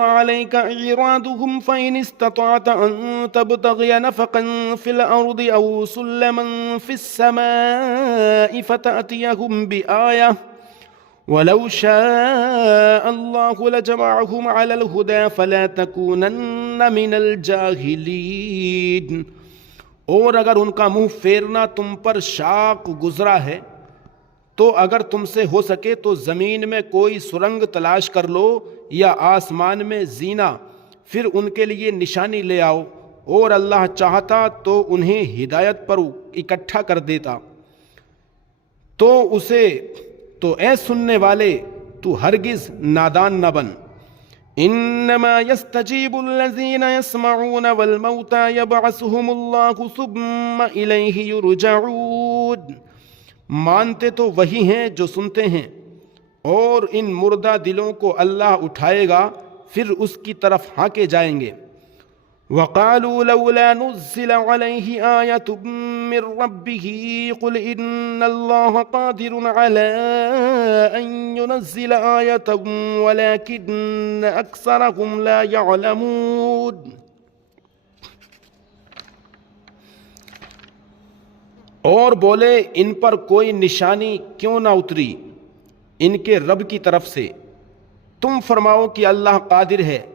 عَلَيْكَ إِعْرَاضُهُمْ فَإِنِ اسْتَطَعْتَ أَن تَبْتَغِيَ نَفَقًا فِي الْأَرْضِ أَوْ سُلَّمًا فِي السَّمَاءِ فَتَأْتِيَهُم بِآيَةٍ وَلَوْ شَاءَ اللَّهُ لَجَمَعَهُمْ عَلَى الْهُدَىٰ فَلَا تَكُونَنَّ مِنَ الْجَاهِلِينَ۔ اور اگر ان کا منہ پھیرنا تم پر شاق گزرا ہے تو اگر تم سے ہو سکے تو زمین میں کوئی سرنگ تلاش کر لو یا آسمان میں زینہ، پھر ان کے لیے نشانی لے آؤ، اور اللہ چاہتا تو انہیں ہدایت پر اکٹھا کر دیتا۔ تو اے سننے والے تو ہرگز نادان نہ بن۔ انما يستجيب الذين يسمعون والموتى يبعثهم الله ثم اليه يرجعون۔ مانتے تو وہی ہیں جو سنتے ہیں، اور ان مردہ دلوں کو اللہ اٹھائے گا، پھر اس کی طرف ہانکے جائیں گے۔ وَقَالُوا لَوْلَا نُزِّلَ عَلَيْهِ آيَةٌ مِّن رَّبِّهِ قُلْ إِنَّ اللَّهَ قَادِرٌ عَلَىٰ أَن يُنَزِّلَ آيَةً وَلَٰكِنَّ أَكْثَرَهُمْ لَا يَعْلَمُونَ۔ اور بولے ان پر کوئی نشانی کیوں نہ اتری ان کے رب کی طرف سے؟ تم فرماؤ کہ اللہ قادر ہے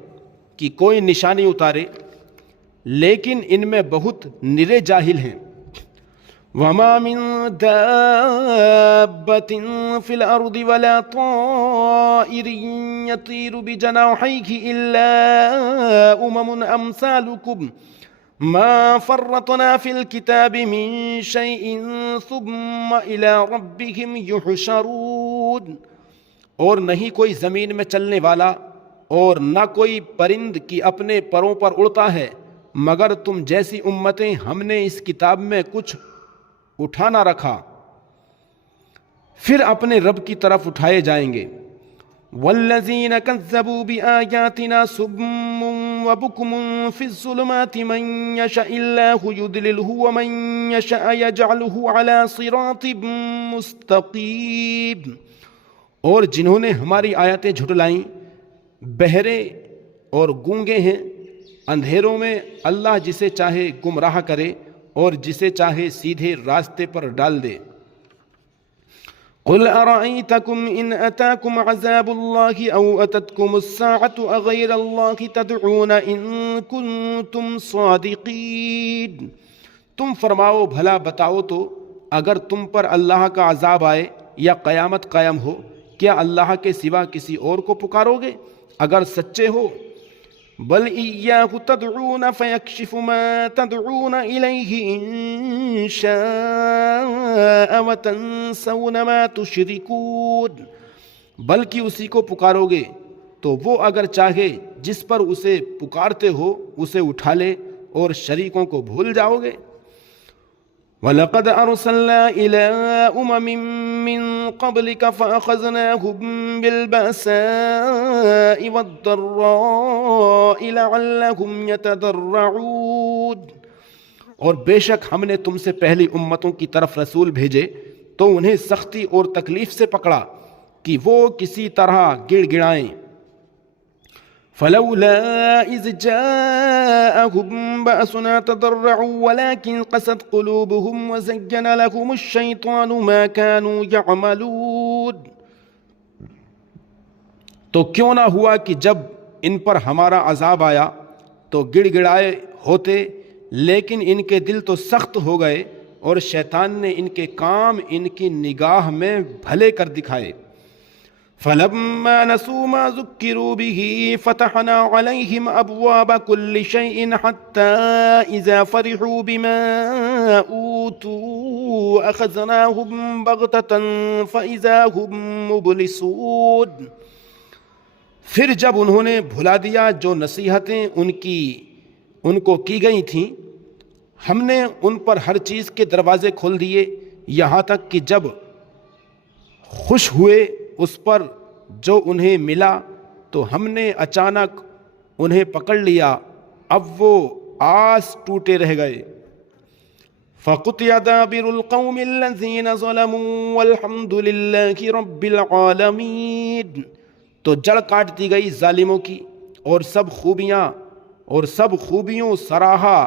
کہ کوئی نشانی اتارے، لیکن ان میں بہت نرے جاہل ہیں۔ وَمَا مِن دَابَّةٍ فِي الْأَرْضِ وَلَا طَائِرٍ يَطِيرُ بِجَنَاحَيْهِ إِلَّا أُمَمٌ أَمْثَالُكُمْ مَا فَرَّطْنَا فِي الْكِتَابِ مِن شَيْءٍ ثُمَّ إِلَىٰ رَبِّهِمْ يُحْشَرُونَ۔ اور نہیں کوئی زمین میں چلنے والا اور نہ کوئی پرند کی اپنے پروں پر اڑتا ہے، مگر تم جیسی امتیں ہم نے اس کتاب میں کچھ اٹھا نہ رکھا، پھر اپنے رب کی طرف اٹھائے جائیں گے۔ والذین کذبوا بآیاتنا صم وبکم فی الظلمات من یشاء اللہ یضللہ ومن یشاء یجعلہ علی صراط مستقیم۔ اور جنہوں نے ہماری آیتیں جھٹلائیں بہرے اور گونگے ہیں، اندھیروں میں اللہ جسے چاہے گمراہ کرے اور جسے چاہے سیدھے راستے پر ڈال دے۔ قل ارأيتكم ان اتاكم عذاب الله او اتتكم الساعة اغير الله تدعون ان كنتم صادقين۔ تم فرماؤ بھلا بتاؤ تو اگر تم پر اللہ کا عذاب آئے یا قیامت قائم ہو، کیا اللہ کے سوا کسی اور کو پکارو گے اگر سچے ہو؟ بل ایاہ تدعون فیکشف ما تدعون الیہ ان شاء وتنسون ما تشرکون۔ بلکہ اسی کو پکارو گے تو وہ اگر چاہے جس پر اسے پکارتے ہو اسے اٹھا لے اور شریکوں کو بھول جاؤ گے۔ وَلَقَدْ أَرْسَلْنَا إِلَىٰ أُمَمٍ مِّن قَبْلِكَ فَأَخَذْنَاهُم بِالْبَأْسَاءِ وَالضَّرَّاءِ لَعَلَّهُمْ يَتَضَرَّعُونَ۔ اور بے شک ہم نے تم سے پہلی امتوں کی طرف رسول بھیجے تو انہیں سختی اور تکلیف سے پکڑا کہ وہ کسی طرح گڑ گڑائیں۔ فلولا اذ جاءهم بأسنا تضرعوا ولكن قست قلوبهم وزين لهم الشيطان ما كانوا يعملون۔ تو کیوں نہ ہوا کہ جب ان پر ہمارا عذاب آیا تو گڑ گڑائے ہوتے، لیکن ان کے دل تو سخت ہو گئے اور شیطان نے ان کے کام ان کی نگاہ میں بھلے کر دکھائے۔ فلما نسوا ما ذكروا به فتحنا عليهم أبواب كل شيء حتى إذا فرحوا بما أوتوا أخذناهم بغتة فإذا هم مبلسون۔ پھر جب انہوں نے بھلا دیا جو نصیحتیں ان کو کی گئی تھیں، ہم نے ان پر ہر چیز کے دروازے کھول دیے، یہاں تک کہ جب خوش ہوئے اس پر جو انہیں ملا تو ہم نے اچانک انہیں پکڑ لیا، اب وہ آس ٹوٹے رہ گئے۔ فَقُطِعَ دَابِرُ الْقَوْمِ الَّذِينَ ظَلَمُوا وَالْحَمْدُ لِلَّهِ رَبِّ الْعَالَمِينَ، تو جڑ کاٹ دی گئی ظالموں کی، اور سب خوبیوں سراہا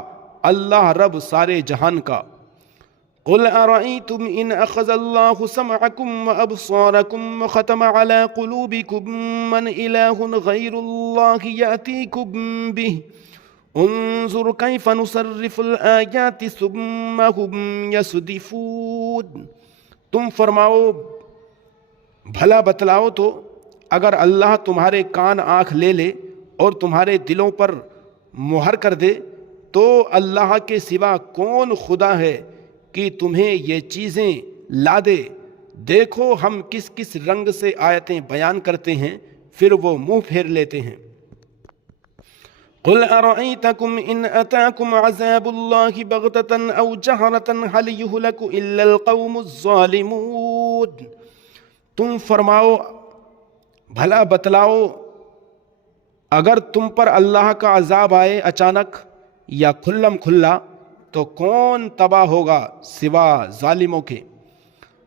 اللہ رب سارے جہان کا۔ قل ارأيتم ان اخذ الله سمعكم وابصاركم وختم على قلوبكم من اله غير الله يأتيكم به انظر كيف نصرف الآيات ثم هم يصدفون۔ تم فرماؤ، بھلا بتلاؤ تو اگر اللہ تمہارے کان آنکھ لے لے اور تمہارے دلوں پر مہر کر دے تو اللہ کے سوا کون خدا ہے کہ تمہیں یہ چیزیں لا دے؟ دیکھو ہم کس کس رنگ سے آیتیں بیان کرتے ہیں، پھر وہ منہ پھیر لیتے ہیں۔ قل ارأيتكم ان اتاكم عذاب الله بغتة او جهرة هل يهلك الا القوم الظالمون۔ تم فرماؤ، بھلا بتلاؤ، اگر تم پر اللہ کا عذاب آئے اچانک یا کھلم کھلا تو کون تباہ ہوگا سوا ظالموں کے۔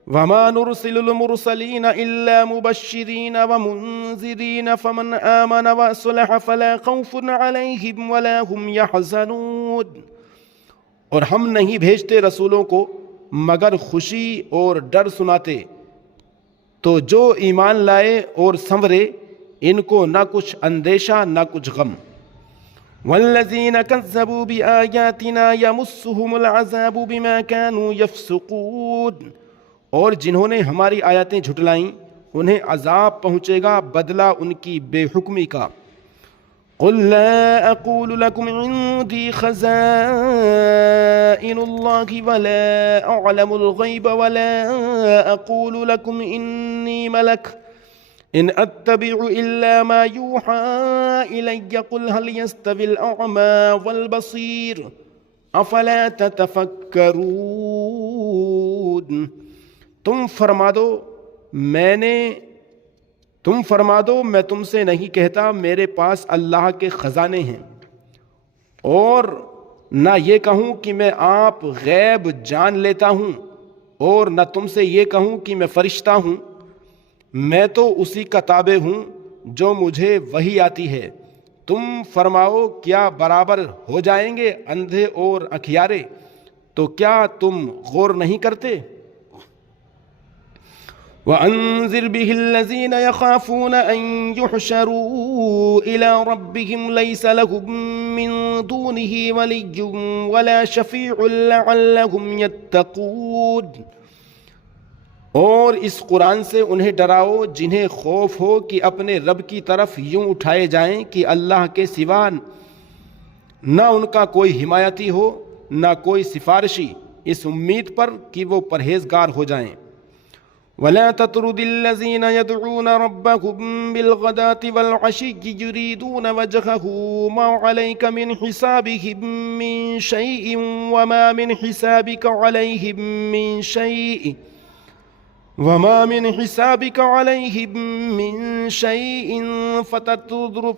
وَمَا نُرْسِلُ الْمُرْسَلِينَ إِلَّا مُبَشِّرِينَ وَمُنذِرِينَ فَمَنْ آمَنَ وَأَصْلَحَ فَلَا خَوْفٌ عَلَيْهِمْ وَلَا هُمْ يَحْزَنُونَ، اور ہم نہیں بھیجتے رسولوں کو مگر خوشی اور ڈر سناتے، تو جو ایمان لائے اور سنورے ان کو نہ کچھ اندیشہ نہ کچھ غم۔ والذین کذبوا بآیاتنا یمسهم العذاب بما كانوا یفسقون، اور جنہوں نے ہماری آیاتیں جھٹلائیں انہیں عذاب پہنچے گا بدلہ ان کی بے حکمی کا۔ قل لا اقول لكم عندي خزائن الله ولا اعلم الغیب ولا اقول لكم انی ملک ان اتبع الا ما يوحى الي قل هل يستوي الاعمى والبصير افلا تتفکرون۔ تم فرما دو میں تم سے نہیں کہتا میرے پاس اللہ کے خزانے ہیں، اور نہ یہ کہوں کہ میں آپ غیب جان لیتا ہوں، اور نہ تم سے یہ کہوں کہ میں فرشتہ ہوں، میں تو اسی کا تابع ہوں جو مجھے وحی آتی ہے۔ تم فرماؤ، کیا برابر ہو جائیں گے اندھے اور اکھیارے؟ تو کیا تم غور نہیں کرتے؟ وَأَنذِرْ بِهِ الَّذِينَ يَخَافُونَ أَن يُحْشَرُوا إِلَى رَبِّهِمْ لَيْسَ لَهُم مِّن دُونِهِ وَلِيٌّ وَلَا شَفِيعٌ لَعَلَّهُمْ يَتَّقُونَ۔ اور اس قرآن سے انہیں ڈراؤ جنہیں خوف ہو کہ اپنے رب کی طرف یوں اٹھائے جائیں کہ اللہ کے سوا نہ ان کا کوئی حمایتی ہو نہ کوئی سفارشی، اس امید پر کہ وہ پرہیزگار ہو جائیں۔ وَلَا تَطْرُدِ الَّذِينَ يَدْعُونَ رَبَّهُم بِالْغَدَاةِ وَالْعَشِيِّ يُرِيدُونَ وَجْهَهُ مَا عَلَيْكَ مِنْ حِسَابِهِم مِّن شَيْءٍ وَمَا مِنْ حِسَابِكَ عَلَيْهِم مِّن شَيْءٍ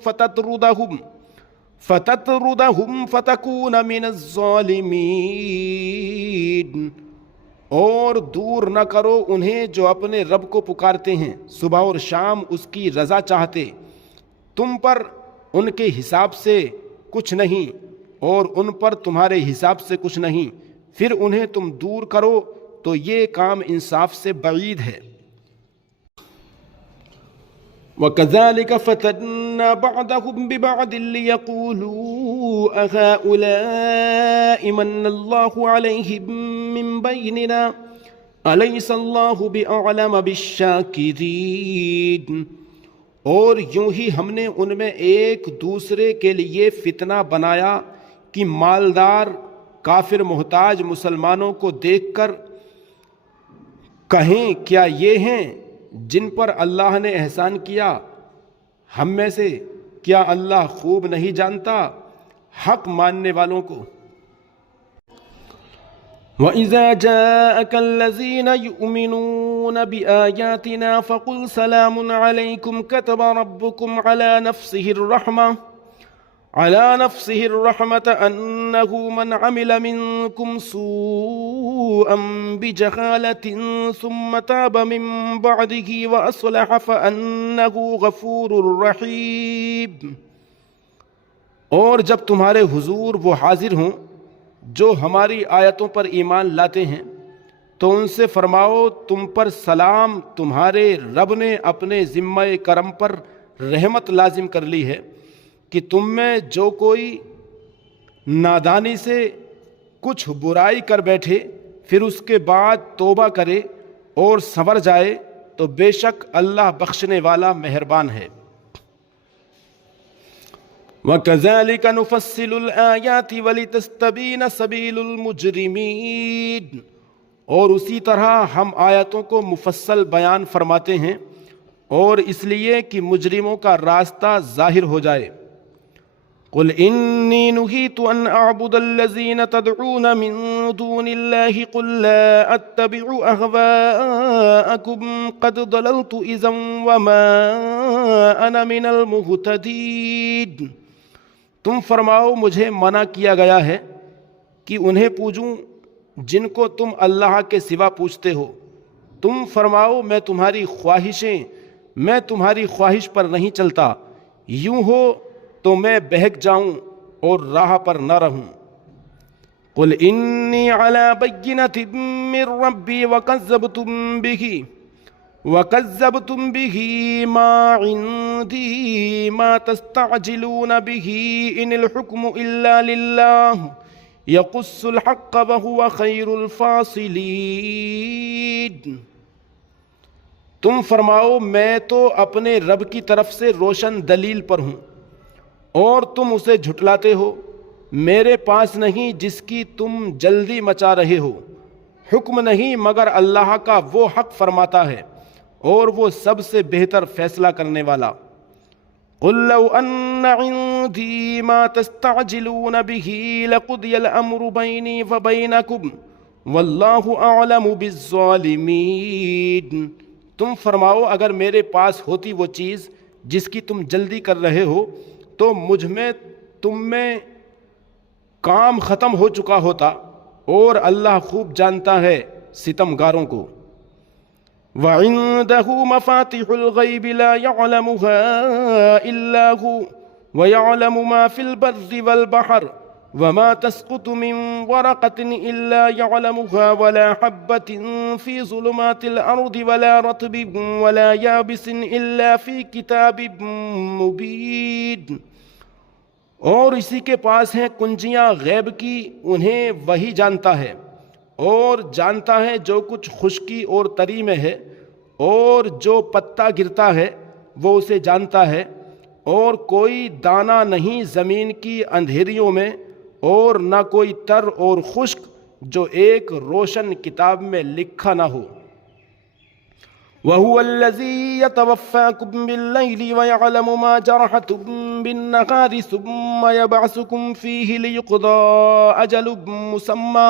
فَتَطْرُدَهُمْ فَتَكُونَ مِنَ الظَّالِمِينَ۔ اور دور نہ کرو انہیں جو اپنے رب کو پکارتے ہیں صبح اور شام اس کی رضا چاہتے، تم پر ان کے حساب سے کچھ نہیں اور ان پر تمہارے حساب سے کچھ نہیں، پھر انہیں تم دور کرو تو یہ کام انصاف سے بعید ہے۔ وَكَذَلِكَ فَتَنَّا بَعْضَهُمْ بِبَعْضٍ لِيَقُولُوا أَهَٰؤُلَاءِ مَنَّ اللَّهُ عَلَيْهِم مِّن بَيْنِنَا الیس اللہ بأعلم بالشاکرین، اور یوں ہی ہم نے ان میں ایک دوسرے کے لیے فتنہ بنایا کہ مالدار کافر محتاج مسلمانوں کو دیکھ کر کہیں کیا یہ ہیں جن پر اللہ نے احسان کیا ہم میں سے؟ کیا اللہ خوب نہیں جانتا حق ماننے والوں کو؟ وَإِذَا جَاءَكَ الَّذِينَ يُؤْمِنُونَ بِآيَاتِنَا فَقُلْ سَلَامٌ عَلَيْكُمْ كَتَبَ رَبُّكُمْ عَلَى نَفْسِهِ الرَّحْمَةَ أَنَّهُ مَنْ عَمِلَ مِنْكُمْ سُوءًا بِجَهَالَةٍ ثُمَّ تَابَ مِنْ بَعْدِهِ وَأَصْلَحَ فَأَنَّهُ غَفُورٌ رَحِيمٌ۔ اور جب تمہارے حضور وہ حاضر ہوں جو ہماری آیتوں پر ایمان لاتے ہیں تو ان سے فرماؤ تم پر سلام، تمہارے رب نے اپنے ذمہ کرم پر رحمت لازم کر لی ہے کہ تم میں جو کوئی نادانی سے کچھ برائی کر بیٹھے پھر اس کے بعد توبہ کرے اور سنور جائے تو بے شک اللہ بخشنے والا مہربان ہے۔ وَكَذَلِكَ نُفَصِّلُ الْآيَاتِ وَلِتَسْتَبِينَ سَبِيلُ الْمُجْرِمِينَ، اور اسی طرح ہم آیتوں کو مفصل بیان فرماتے ہیں اور اس لیے کہ مجرموں کا راستہ ظاہر ہو جائے۔ قُلْ إِنِّي نُهِيتُ أَنْ أَعْبُدَ الَّذِينَ تَدْعُونَ مِن دُونِ اللَّهِ قُلْ لَا أَتَّبِعُ أَهْوَاءَكُمْ قَدْ ضَلَلْتُ إِذًا وَمَا أَنَا مِنَ الْمُهْتَدِينَ۔ تم فرماؤ مجھے منع کیا گیا ہے کہ انہیں پوجوں جن کو تم اللہ کے سوا پوجتے ہو۔ تم فرماؤ میں تمہاری خواہش پر نہیں چلتا، یوں ہو تو میں بہک جاؤں اور راہ پر نہ رہوں۔ قل انی علی بینۃ من ربی وکذبتم بہ ما عندی ما تستعجلون بہ ان الحکم الا للہ یقص الحق وہو خیر الفاصلین۔ تم فرماؤ میں تو اپنے رب کی طرف سے روشن دلیل پر ہوں اور تم اسے جھٹلاتے ہو، میرے پاس نہیں جس کی تم جلدی مچا رہے ہو۔ حکم نہیں مگر اللہ کا وہ حق فرماتا ہے اور وہ سب سے بہتر فیصلہ کرنے والا۔ قل لو ان عندی ما تستعجلون به لقضی الامر بینی وبینکم واللہ اعلم بالظالمین۔ تم فرماؤ اگر میرے پاس ہوتی وہ چیز جس کی تم جلدی کر رہے ہو تو مجھ میں تم میں کام ختم ہو چکا ہوتا، اور اللہ خوب جانتا ہے ستمگاروں کو۔ وَعِندَهُ مَفَاتِحُ الْغَيْبِ لَا يَعْلَمُهَا إِلَّا هُوَ وَيَعْلَمُ مَا فِي الْبَرِّ وَالْبَحْرِ وَمَا تَسْقُطُ مِنْ وَرَقَةٍ إِلَّا يَعْلَمُهَا وَلَا حَبَّةٍ فِي ظُلُمَاتِ الْأَرْضِ وَلَا رَطْبٍ وَلَا يَابِسٍ إِلَّا فِي كِتَابٍ مُبِينٍ۔ اور اسی کے پاس ہیں کنجیاں غیب کی، انہیں وہی جانتا ہے، اور جانتا ہے جو کچھ خشکی اور تری میں ہے، اور جو پتا گرتا ہے وہ اسے جانتا ہے، اور کوئی دانہ نہیں زمین کی اندھیریوں میں، اور نہ کوئی تر اور خشک جو ایک روشن کتاب میں لکھا نہ ہو۔ وَهُوَ الَّذِي يَتَوَفَّاكُم بِاللَّيْلِ وَيَعْلَمُ مَا جَرَحْتُم بِالنَّهَارِ ثُمَّ يَبْعَثُكُمْ فِيهِ لِيُقْضَىٰ أَجَلٌ مُّسَمًّى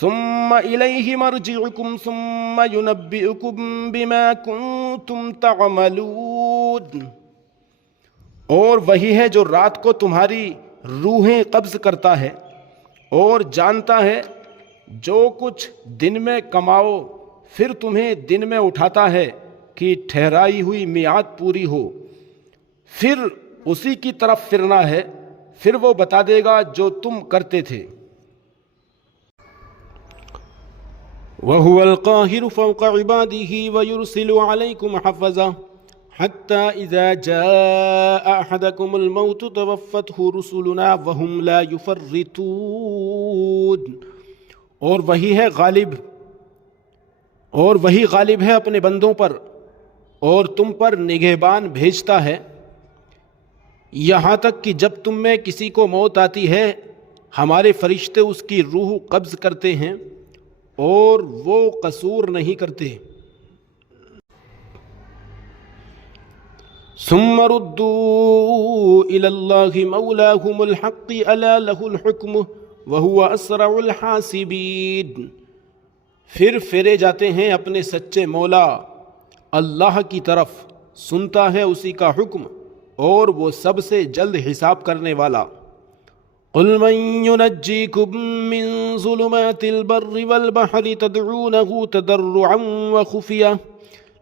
ثُمَّ إِلَيْهِ مَرْجِعُكُمْ ثُمَّ يُنَبِّئُكُم بِمَا كُنتُمْ تَعْمَلُونَ۔ اور وہی ہے جو رات کو تمہاری روحیں قبض کرتا ہے اور جانتا ہے جو کچھ دن میں کماؤ، پھر تمہیں دن میں اٹھاتا ہے کہ ٹھہرائی ہوئی میعاد پوری ہو، پھر اسی کی طرف پھرنا ہے، پھر وہ بتا دے گا جو تم کرتے تھے۔ وَهُوَ الْقَاهِرُ فَوْقَ عِبَادِهِ وَيُرْسِلُ عَلَيْكُمْ حَفَظَةً حَتَّى إِذَا جَاءَ أَحَدَكُمُ الْمَوْتُ تَوَفَّتْهُ رُسُلُنَا وَهُمْ لَا يُفَرِّطُونَ۔ اور وہی ہے غالب اور وہی غالب ہے اپنے بندوں پر اور تم پر نگہبان بھیجتا ہے یہاں تک کہ جب تم میں کسی کو موت آتی ہے ہمارے فرشتے اس کی روح قبض کرتے ہیں اور وہ قصور نہیں کرتے۔ ثم ردوا إلى الله مولاهم الحق ألا له الحكم وهو أسرع الحاسبين، پھر پھیرے جاتے ہیں اپنے سچے مولا اللہ کی طرف، سنتا ہے اسی کا حکم اور وہ سب سے جلد حساب کرنے والا۔ قل من ينجيكم من ظلمات البر والبحر تدعونه تضرعا وخفيا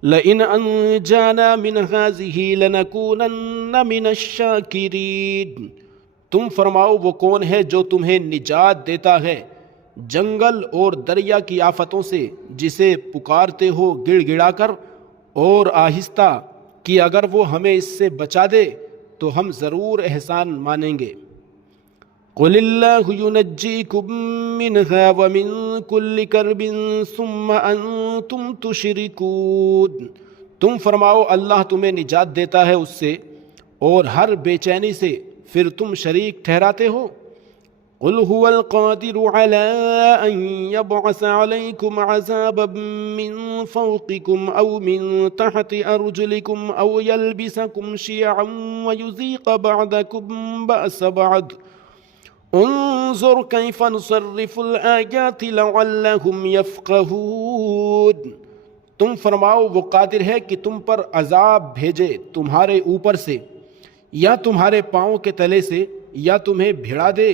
لئن انجانا من هذه لنكونن من الشاكرين، تم فرماؤ وہ کون ہے جو تمہیں نجات دیتا ہے جنگل اور دریا کی آفتوں سے، جسے پکارتے ہو گڑ گڑا کر اور آہستہ، کہ اگر وہ ہمیں اس سے بچا دے تو ہم ضرور احسان مانیں گے۔ قل اللہ ینجیکم منہا ومن کل کرب ثم انتم تشرکون، تم فرماؤ اللہ تمہیں نجات دیتا ہے اس سے اور ہر بے چینی سے، پھر تم شریک ٹھہراتے ہو۔ قل هو القادر على ان يبعث عليكم عذابا من فوقكم او من تحت ارجلكم او يلبسكم شيعا ويذيق بعضكم بأس بعض انظر كيف نصرف الآيات لعلهم يفقهون، تم فرماؤ وہ قادر ہے کہ تم پر عذاب بھیجے تمہارے اوپر سے یا تمہارے پاؤں کے تلے سے، یا تمہیں بھیڑا دے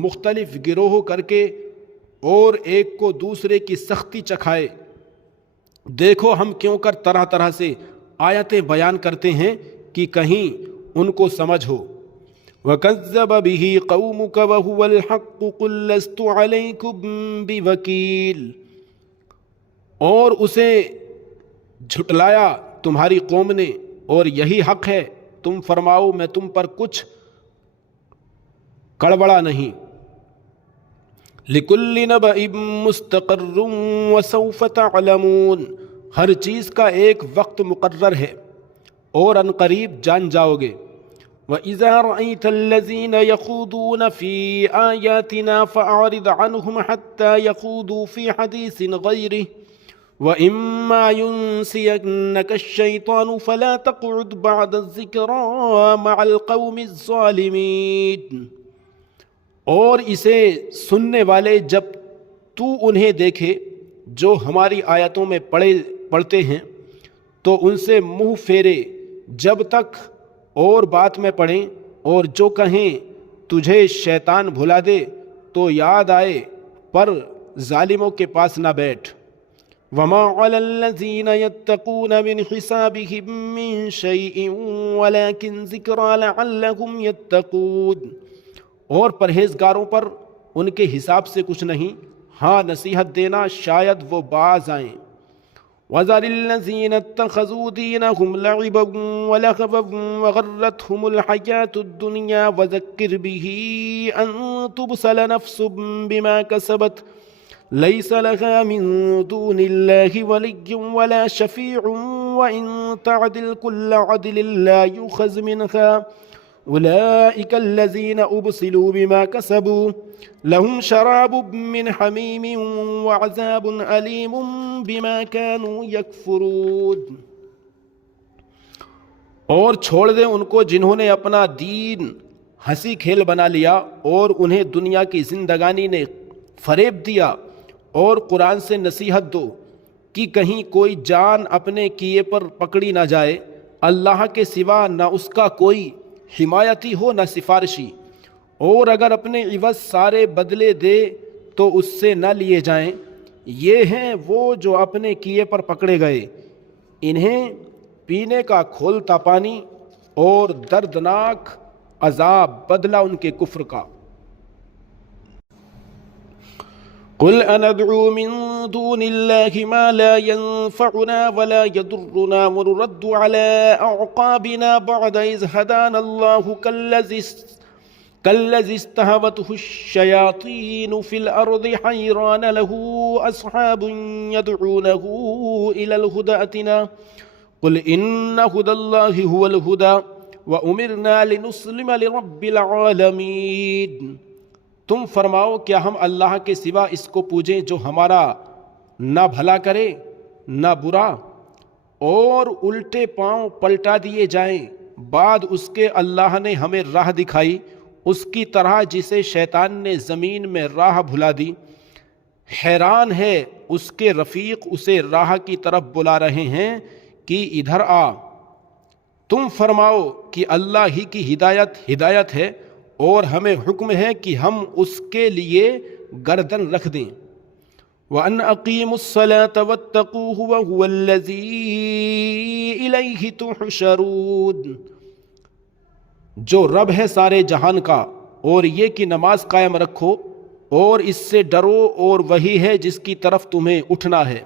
مختلف گروہ کر کے اور ایک کو دوسرے کی سختی چکھائے۔ دیکھو ہم کیوں کر طرح طرح سے آیتیں بیان کرتے ہیں کہ کہیں ان کو سمجھ ہو۔ وَكَذَّبَ بِهِ قَوْمُكَ وَهُوَ الْحَقُّ قُلْ لَسْتُ عَلَيْكُمْ بِوَكِيلٍ، اور اسے جھٹلایا تمہاری قوم نے اور یہی حق ہے، تم فرماؤ میں تم پر کچھ کڑبڑا نہیں۔ لِكُلِّ نَبَإٍ مُسْتَقَرٌّ وَسَوْفَ تَعْلَمُونَ، ہر چیز کا ایک وقت مقرر ہے اور ان قریب جان جاؤ گے۔ وَإِذَا رَأَيْتَ الَّذِينَ يَخُوضُونَ فِي آيَاتِنَا فَأَعْرِضْ عَنْهُمْ حَتَّى يَخُوضُوا فِي حَدِيثٍ غَيْرِهِ وَإِمَّا يُنْسِيَنَّكَ الشَّيْطَانُ فَلَا تَقْعُدْ بَعْدَ الذِّكْرَىٰ مَعَ الْقَوْمِ الظَّالِمِينَ، اور اسے سننے والے جب تو انہیں دیکھے جو ہماری آیتوں میں پڑھتے ہیں تو ان سے منہ پھیرے جب تک اور بات میں پڑھیں، اور جو کہیں تجھے شیطان بھلا دے تو یاد آئے پر ظالموں کے پاس نہ بیٹھ۔ وَمَا عَلَى الَّذِينَ يَتَّقُونَ مِنْ حِسَابِهِم مِّن شَيْءٍ وَلَكِنْ ذِكْرَىٰ لَعَلَّهُمْ يَتَّقُونَ، اور پرہیزگاروں پر ان کے حساب سے کچھ نہیں، ہاں نصیحت دینا شاید وہ باز آئیں۔ وَذَرِ الَّذِينَ اتَّخَذُوا دِينَهُمْ لَعِبًا وَلَهْوًا وَغَرَّتْهُمُ الْحَيَاةُ الدُّنْيَا وَذَكِّرْ بِهِ أَن تُبْصَلَ نَفْسٌ بِمَا كَسَبَتْ لَيْسَ لَهَا مِن دُونِ اللَّهِ وَلِيٌّ وَلَا شَفِيعٌ وَإِن تَعْدِلْ كُلَّ عَدْلٍ لَّا يُؤْخَذْ مِنْهَا أولئك الذين أبصلوا بما كسبوا لهم شراب من حميم وعذاب أليم بما كانوا يكفرون، اور چھوڑ دیں ان کو جنہوں نے اپنا دین ہنسی کھیل بنا لیا اور انہیں دنیا کی زندگانی نے فریب دیا، اور قرآن سے نصیحت دو کہ کہیں کوئی جان اپنے کیے پر پکڑی نہ جائے، اللہ کے سوا نہ اس کا کوئی حمایتی ہو نہ سفارشی، اور اگر اپنے عوض سارے بدلے دے تو اس سے نہ لیے جائیں، یہ ہیں وہ جو اپنے کیے پر پکڑے گئے، انہیں پینے کا کھولتا پانی اور دردناک عذاب بدلہ ان کے کفر کا۔ قل أندعو من دون الله ما لا ينفعنا ولا يضرنا ونرد على أعقابنا بعد إذ هدانا الله کالذی استہوته الشیاطین فی الارض حیران له اصحاب یدعونه الی الہدی ائتنا قل ان ہدی اللہ هو الہدی وامرنا لنسلم لرب العالمین۔ تم فرماؤ کیا ہم اللہ کے سوا اس کو پوجیں جو ہمارا نہ بھلا کرے نہ برا، اور الٹے پاؤں پلٹا دیے جائیں بعد اس کے اللہ نے ہمیں راہ دکھائی، اس کی طرح جسے شیطان نے زمین میں راہ بھلا دی۔ حیران ہے اس کے رفیق اسے راہ کی طرف بلا رہے ہیں کہ ادھر آ۔ تم فرماؤ کہ اللہ ہی کی ہدایت ہے، اور ہمیں حکم ہے کہ ہم اس کے لیے گردن رکھ دیں۔ وَأَنْ أَقِيمُوا الصَّلَاةَ وَاتَّقُوهُ وَهُوَ الَّذِي إِلَيْهِ تُحْشَرُونَ۔ جو رب ہے سارے جہان کا، اور یہ کہ نماز قائم رکھو اور اس سے ڈرو، اور وہی ہے جس کی طرف تمہیں اٹھنا ہے۔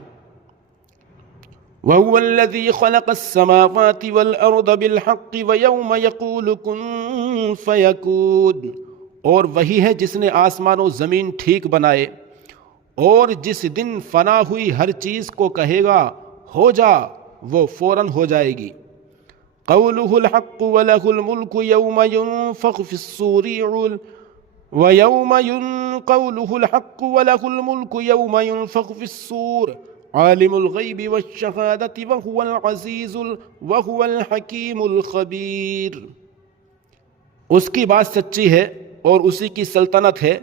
وَهُوَ الَّذِي خَلَقَ السَّمَاوَاتِ وَالْأَرْضَ بِالْحَقِّ وَيَوْمَ يَقُولُ كُن فَيَكُونُ، اور وہی ہے جس نے آسمان و زمین ٹھیک بنائے، اور جس دن فنا ہوئی ہر چیز کو کہے گا ہو جا، وہ فوراً ہو جائے گی۔ قَوْلُهُ الْحَقُّ وَلَهُ الْمُلْكُ يَوْمَ يُنفَخُ فِي الصُّورِ وَيَوْمَ قَوْلُهُ الْحَقُّ وَلَهُ الْمُلْكُ يَوْمَ يُنفَخُ فِي الصُّورِ عالم الغیب والشہادۃ وہو العزیز وہو الحکیم الخبیر۔ اس کی بات سچی ہے اور اسی کی سلطنت ہے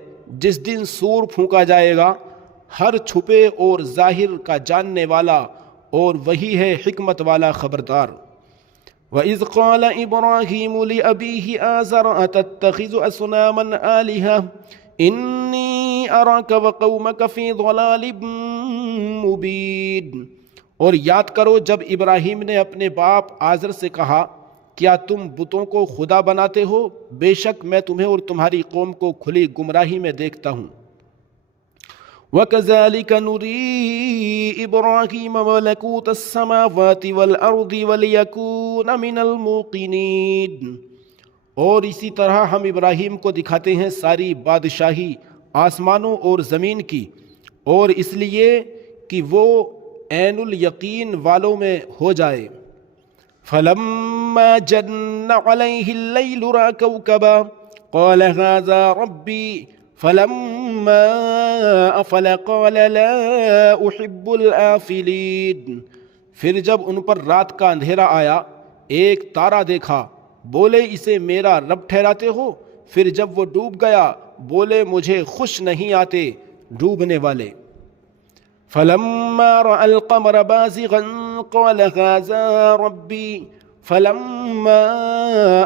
جس دن سور پھونکا جائے گا، ہر چھپے اور ظاہر کا جاننے والا، اور وہی ہے حکمت والا خبردار۔ وَإِذْ قَالَ إِبْرَاهِيمُ لِأَبِيهِ آزَرَ أَتَتَّخِذُ أَصْنَامًا آلِهَةً إِنِّي أَرَاكَ وَقَوْمَكَ فِي ضَلَالٍ مُبِينٍ۔ اور یاد کرو جب ابراہیم نے اپنے باپ آزر سے کہا کیا تم بتوں کو خدا بناتے ہو؟ بے شک میں تمہیں اور تمہاری قوم کو کھلی گمراہی میں دیکھتا ہوں۔ وَكَذَلِكَ نُرِي إِبْرَاهِيمَ مَلَكُوتَ السَّمَاوَاتِ وَالْأَرْضِ وَلِيَكُونَ مِنَ الْمُوقِنِينَ، اور اسی طرح ہم ابراہیم کو دکھاتے ہیں ساری بادشاہی آسمانوں اور زمین کی، اور اس لیے کہ وہ عین الیقین والوں میں ہو جائے۔ فَلَمَّا جَنَّ عَلَيْهِ اللَّيْلُ رَأَىٰ كَوْكَبًا قَالَ هَٰذَا رَبِّي فَلَمَّا أَفَلَ قَالَ لَا أُحِبُّ الْآفِلِينَ۔ پھر جب ان پر رات کا اندھیرا آیا، ایک تارا دیکھا، بولے اسے میرا رب ٹھہراتے ہو؟ پھر جب وہ ڈوب گیا، بولے مجھے خوش نہیں آتے ڈوبنے والے۔ فَلَمَّا رَأَى الْقَمَرَ بَازِغًا قَالَ هَٰذَا رَبِّي فَلَمَّا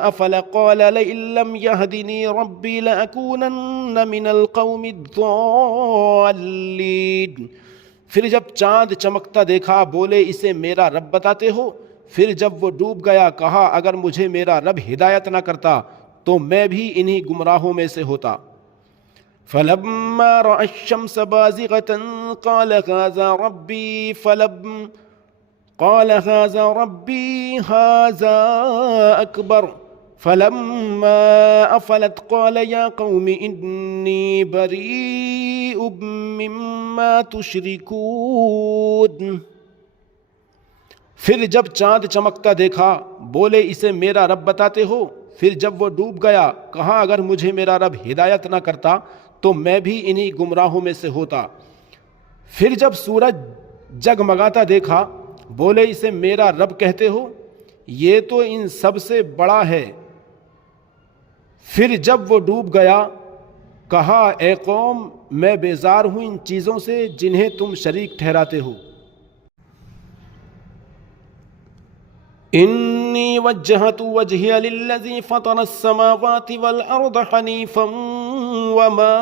أَفَلَ قَالَ لَئِن لَّمْ يَهْدِنِي رَبِّي لَأَكُونَنَّ مِنَ الْقَوْمِ الضَّالِّينَ۔ پھر جب چاند چمکتا دیکھا، بولے اسے میرا رب بتاتے ہو؟ پھر جب وہ ڈوب گیا، کہا اگر مجھے میرا رب ہدایت نہ کرتا تو میں بھی انہی گمراہوں میں سے ہوتا۔ فَلَمَّا رَأَى الشَّمْسَ بَازِغَةً قَالَ هَٰذَا رَبِّي هَٰذَا أَكْبَرُ فَلَمَّا أَفَلَتْ قَالَ يَا قَوْمِ إِنِّي بَرِيءٌ مِّمَّا تُشْرِكُونَ۔ پھر جب چاند چمکتا دیکھا، بولے اسے میرا رب بتاتے ہو؟ پھر جب وہ ڈوب گیا، کہا اگر مجھے میرا رب ہدایت نہ کرتا تو میں بھی انہی گمراہوں میں سے ہوتا۔ پھر جب سورج جگمگاتا دیکھا، بولے اسے میرا رب کہتے ہو؟ یہ تو ان سب سے بڑا ہے۔ پھر جب وہ ڈوب گیا، کہا اے قوم میں بیزار ہوں ان چیزوں سے جنہیں تم شریک ٹھہراتے ہو۔ انی وجہت وجہی للذی فطر السماوات والارض حنیفا وما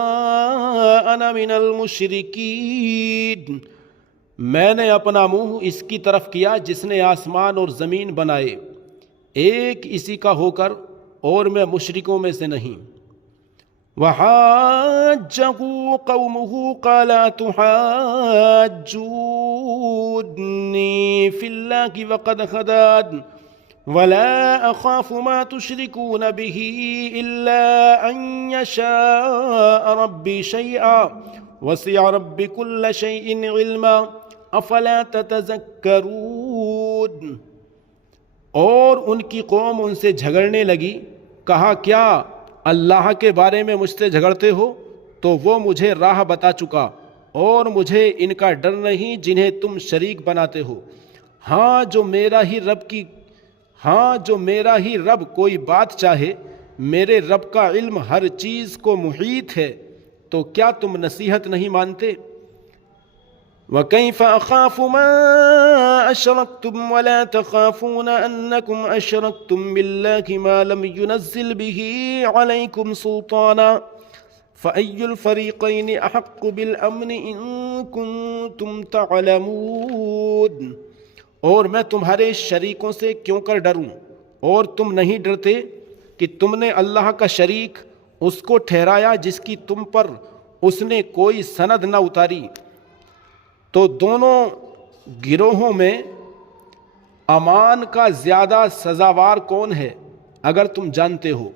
انا من المشرکین۔ میں نے اپنا منہ اس کی طرف کیا جس نے آسمان اور زمین بنائے، ایک اسی کا ہو کر، اور میں مشرکوں میں سے نہیں۔ وحاجہ قومہ قال اتحاجونی فی اللہ وقد ہدان ولا اخاف ما تشركون به الا ان يشاء ربي شيئا وسع ربي كل شيء علما افلا تتذكرون۔ اور ان کی قوم ان سے جھگڑنے لگی، کہا کیا اللہ کے بارے میں مجھ سے جھگڑتے ہو؟ تو وہ مجھے راہ بتا چکا اور مجھے ان کا ڈر نہیں جنہیں تم شریک بناتے ہو۔ ہاں جو میرا ہی رب کوئی بات چاہے، میرے رب کا علم ہر چیز کو محیط ہے، تو کیا تم نصیحت نہیں مانتے؟ وَكَيْفَ أَخَافُ مَا أَشْرَكْتُمْ وَلَا تَخَافُونَ أَنَّكُمْ أَشْرَكْتُمْ بِاللَّهِ مَا لَمْ يُنَزِّلْ بِهِ عَلَيْكُمْ سُلْطَانًا فَأَيُّ الْفَرِيقَيْنِ أَحَقُّ بِالْأَمْنِ إِن كُنتُمْ تَعْلَمُونَ۔ اور میں تمہارے شریکوں سے کیوں کر ڈروں؟ اور تم نہیں ڈرتے کہ تم نے اللہ کا شریک اس کو ٹھہرایا جس کی تم پر اس نے کوئی سند نہ اتاری۔ تو دونوں گروہوں میں امان کا زیادہ سزاوار کون ہے اگر تم جانتے ہو؟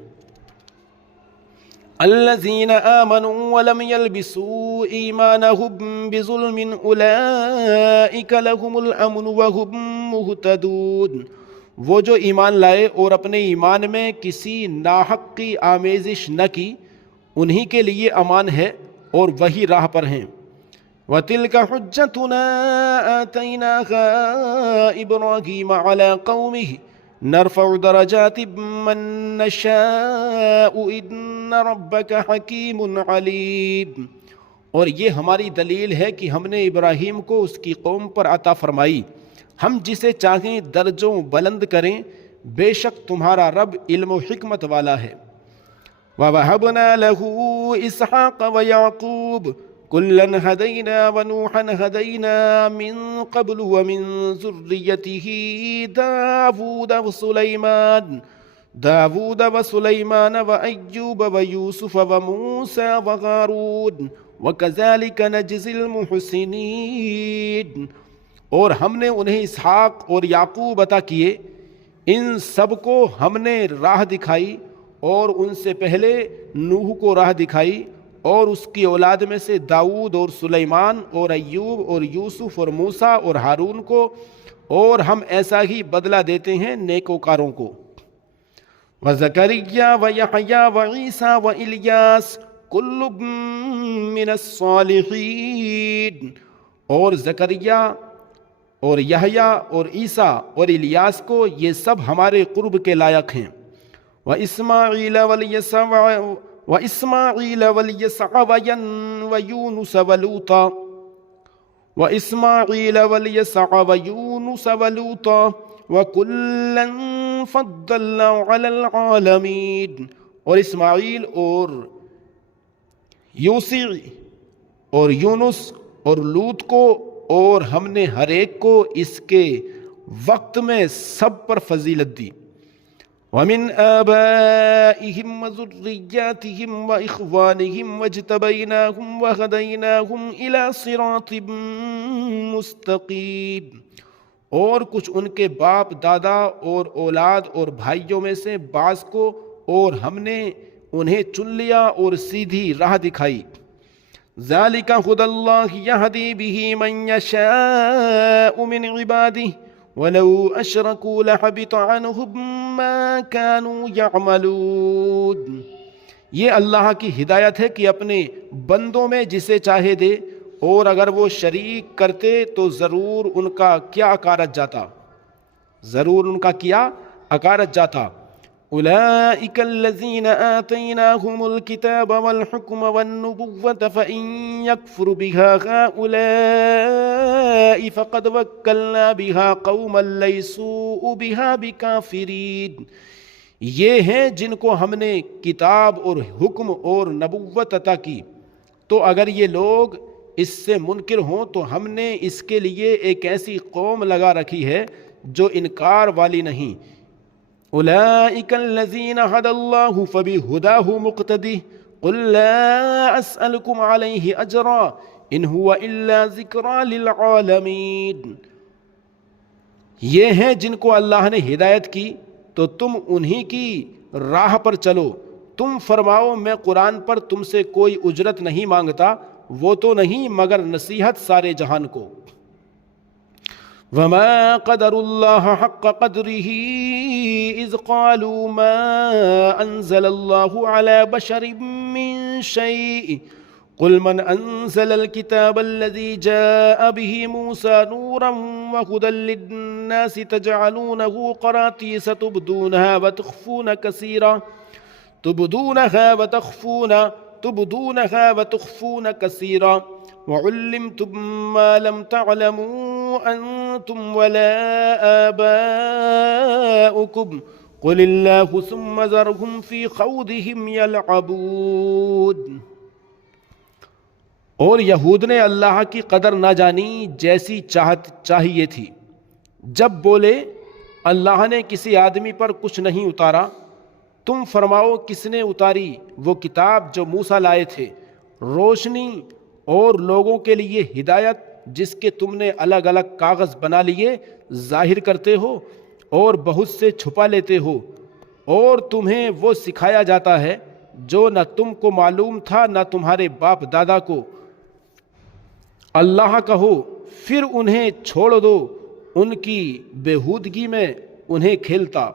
الذین آمنوا ولم يلبسوا ایمانهم بظلم اولئک لهم الامن وهم مہتدون۔ وہ جو ایمان لائے اور اپنے ایمان میں کسی ناحق کی آمیزش نہ کی، انہی کے لیے امان ہے اور وہی راہ پر ہیں۔ وَتِلْكَ حُجَّتُنَا آتَيْنَاهَا إِبْرَاهِيمَ عَلَى قَوْمِهِ نَرْفَعُ دَرَجَاتٍ مَّن نَّشَاءُ إِنَّ رَبَّكَ حَكِيمٌ عَلِيمٌ۔ اور یہ ہماری دلیل ہے کہ ہم نے ابراہیم کو اس کی قوم پر عطا فرمائی، ہم جسے چاہیں درجوں بلند کریں، بے شک تمہارا رب علم و حکمت والا ہے۔ وَوَهَبْنَا لَهُ إِسْحَاقَ وَيَعْقُوبَ كُلًّا هَدَيْنَا وَنُوحًا هَدَيْنَا مِن قَبْلُ وَمِن ذُرِّيَّتِهِ داوود وسليمان وأيوب ويوسف وموسى وهارون وكذلك نجزي المحسنين۔ اور ہم نے انہیں اسحاق اور یعقوب عطا کیے، ان سب کو ہم نے راہ دکھائی، اور ان سے پہلے نوح کو راہ دکھائی، اور اس کی اولاد میں سے داؤد اور سلیمان اور ایوب اور یوسف اور موسیٰ اور ہارون کو، اور ہم ایسا ہی بدلہ دیتے ہیں نیکوکاروں کو۔ وَزَكَرِيَّا وَيَحْيَا وَعِيسَى وَإِلْيَاسَ كُلٌّ مِّنَ الصَّالِحِينَ۔ اور زکریا اور یحییٰ اور عیسیٰ اور الیاس کو، یہ سب ہمارے قرب کے لائق ہیں۔ وَإِسْمَاعِيلَ وَالْيَسَعَ وَيُونُسَ وَلُوطًا وَكُلًّا فَضَّلْنَا عَلَى الْعَالَمِينَ۔ اور اسماعیل اور یوسع اور یونس اور لوط کو، اور ہم نے ہر ایک کو اس کے وقت میں سب پر فضیلت دی۔ وَمِنْ آبَائِهِمْ وَذُرِّيَّاتِهِمْ وَإِخْوَانِهِمْ وَاجْتَبَيْنَاهُمْ وَهَدَيْنَاهُمْ إِلَى صِرَاطٍ مُّسْتَقِيمٍ۔ اور کچھ ان کے باپ دادا اور اولاد اور بھائیوں میں سے بعض کو، اور ہم نے انہیں چن لیا اور سیدھی راہ دکھائی۔ ذَلِكَ هُدَى اللَّهِ يَهْدِي بِهِ مَن يَشَاءُ مِنْ عِبَادِهِ وَلَوْ أَشْرَكُوا لَحَبِطَ عَنْهُمْ مَا كَانُوا يَعْمَلُونَ۔ یہ اللہ کی ہدایت ہے کہ اپنے بندوں میں جسے چاہے دے، اور اگر وہ شریک کرتے تو ضرور ان کا کیا اکارت جاتا۔ أولئك الذين آتيناهم الكتاب والحكم والنبوة فإن يكفر بها هؤلاء فقد وكلنا بها قوما ليسوا بها بكافرين۔ یہ ہیں جن کو ہم نے کتاب اور حکم اور نبوت عطا کی، تو اگر یہ لوگ اس سے منکر ہوں تو ہم نے اس کے لیے ایک ایسی قوم لگا رکھی ہے جو انکار والی نہیں۔ أولئك الذين هدى الله فبهداه مقتدي قل لا أسألكم عليه أجرا إن هو إلا ذكرى للعالمين۔ یہ ہیں جن کو اللہ نے ہدایت کی، تو تم انہی کی راہ پر چلو. تم فرماؤ میں قرآن پر تم سے کوئی اجرت نہیں مانگتا، وہ تو نہیں مگر نصیحت سارے جہان کو. وما قدر اللہ حق قدره اذ قالوا ما انزل اللہ علی بشر من شیء قل من انزل الكتاب الذي جاء به موسى نورا وهدى للناس تجعلونه قراطيس تبدونها وتخفون كثيرا وعلمتم ما لم تعلموا أنتم ولا آباؤكم قل الله ثم ذرهم في خوضهم يلعبون. اور یہود نے اللہ کی قدر نہ جانی جیسی چاہت چاہیے تھی. جب بولے اللہ نے کسی آدمی پر کچھ نہیں اتارا، تم فرماؤ کس نے اتاری؟ وہ کتاب جو موسیٰ لائے تھے، روشنی اور لوگوں کے لیے ہدایت، جس کے تم نے الگ الگ کاغذ بنا لیے ظاہر کرتے ہو اور بہت سے چھپا لیتے ہو، اور تمہیں وہ سکھایا جاتا ہے جو نہ تم کو معلوم تھا نہ تمہارے باپ دادا کو. اللہ کہو پھر انہیں چھوڑ دو ان کی بےہودگی میں انہیں کھیلتا.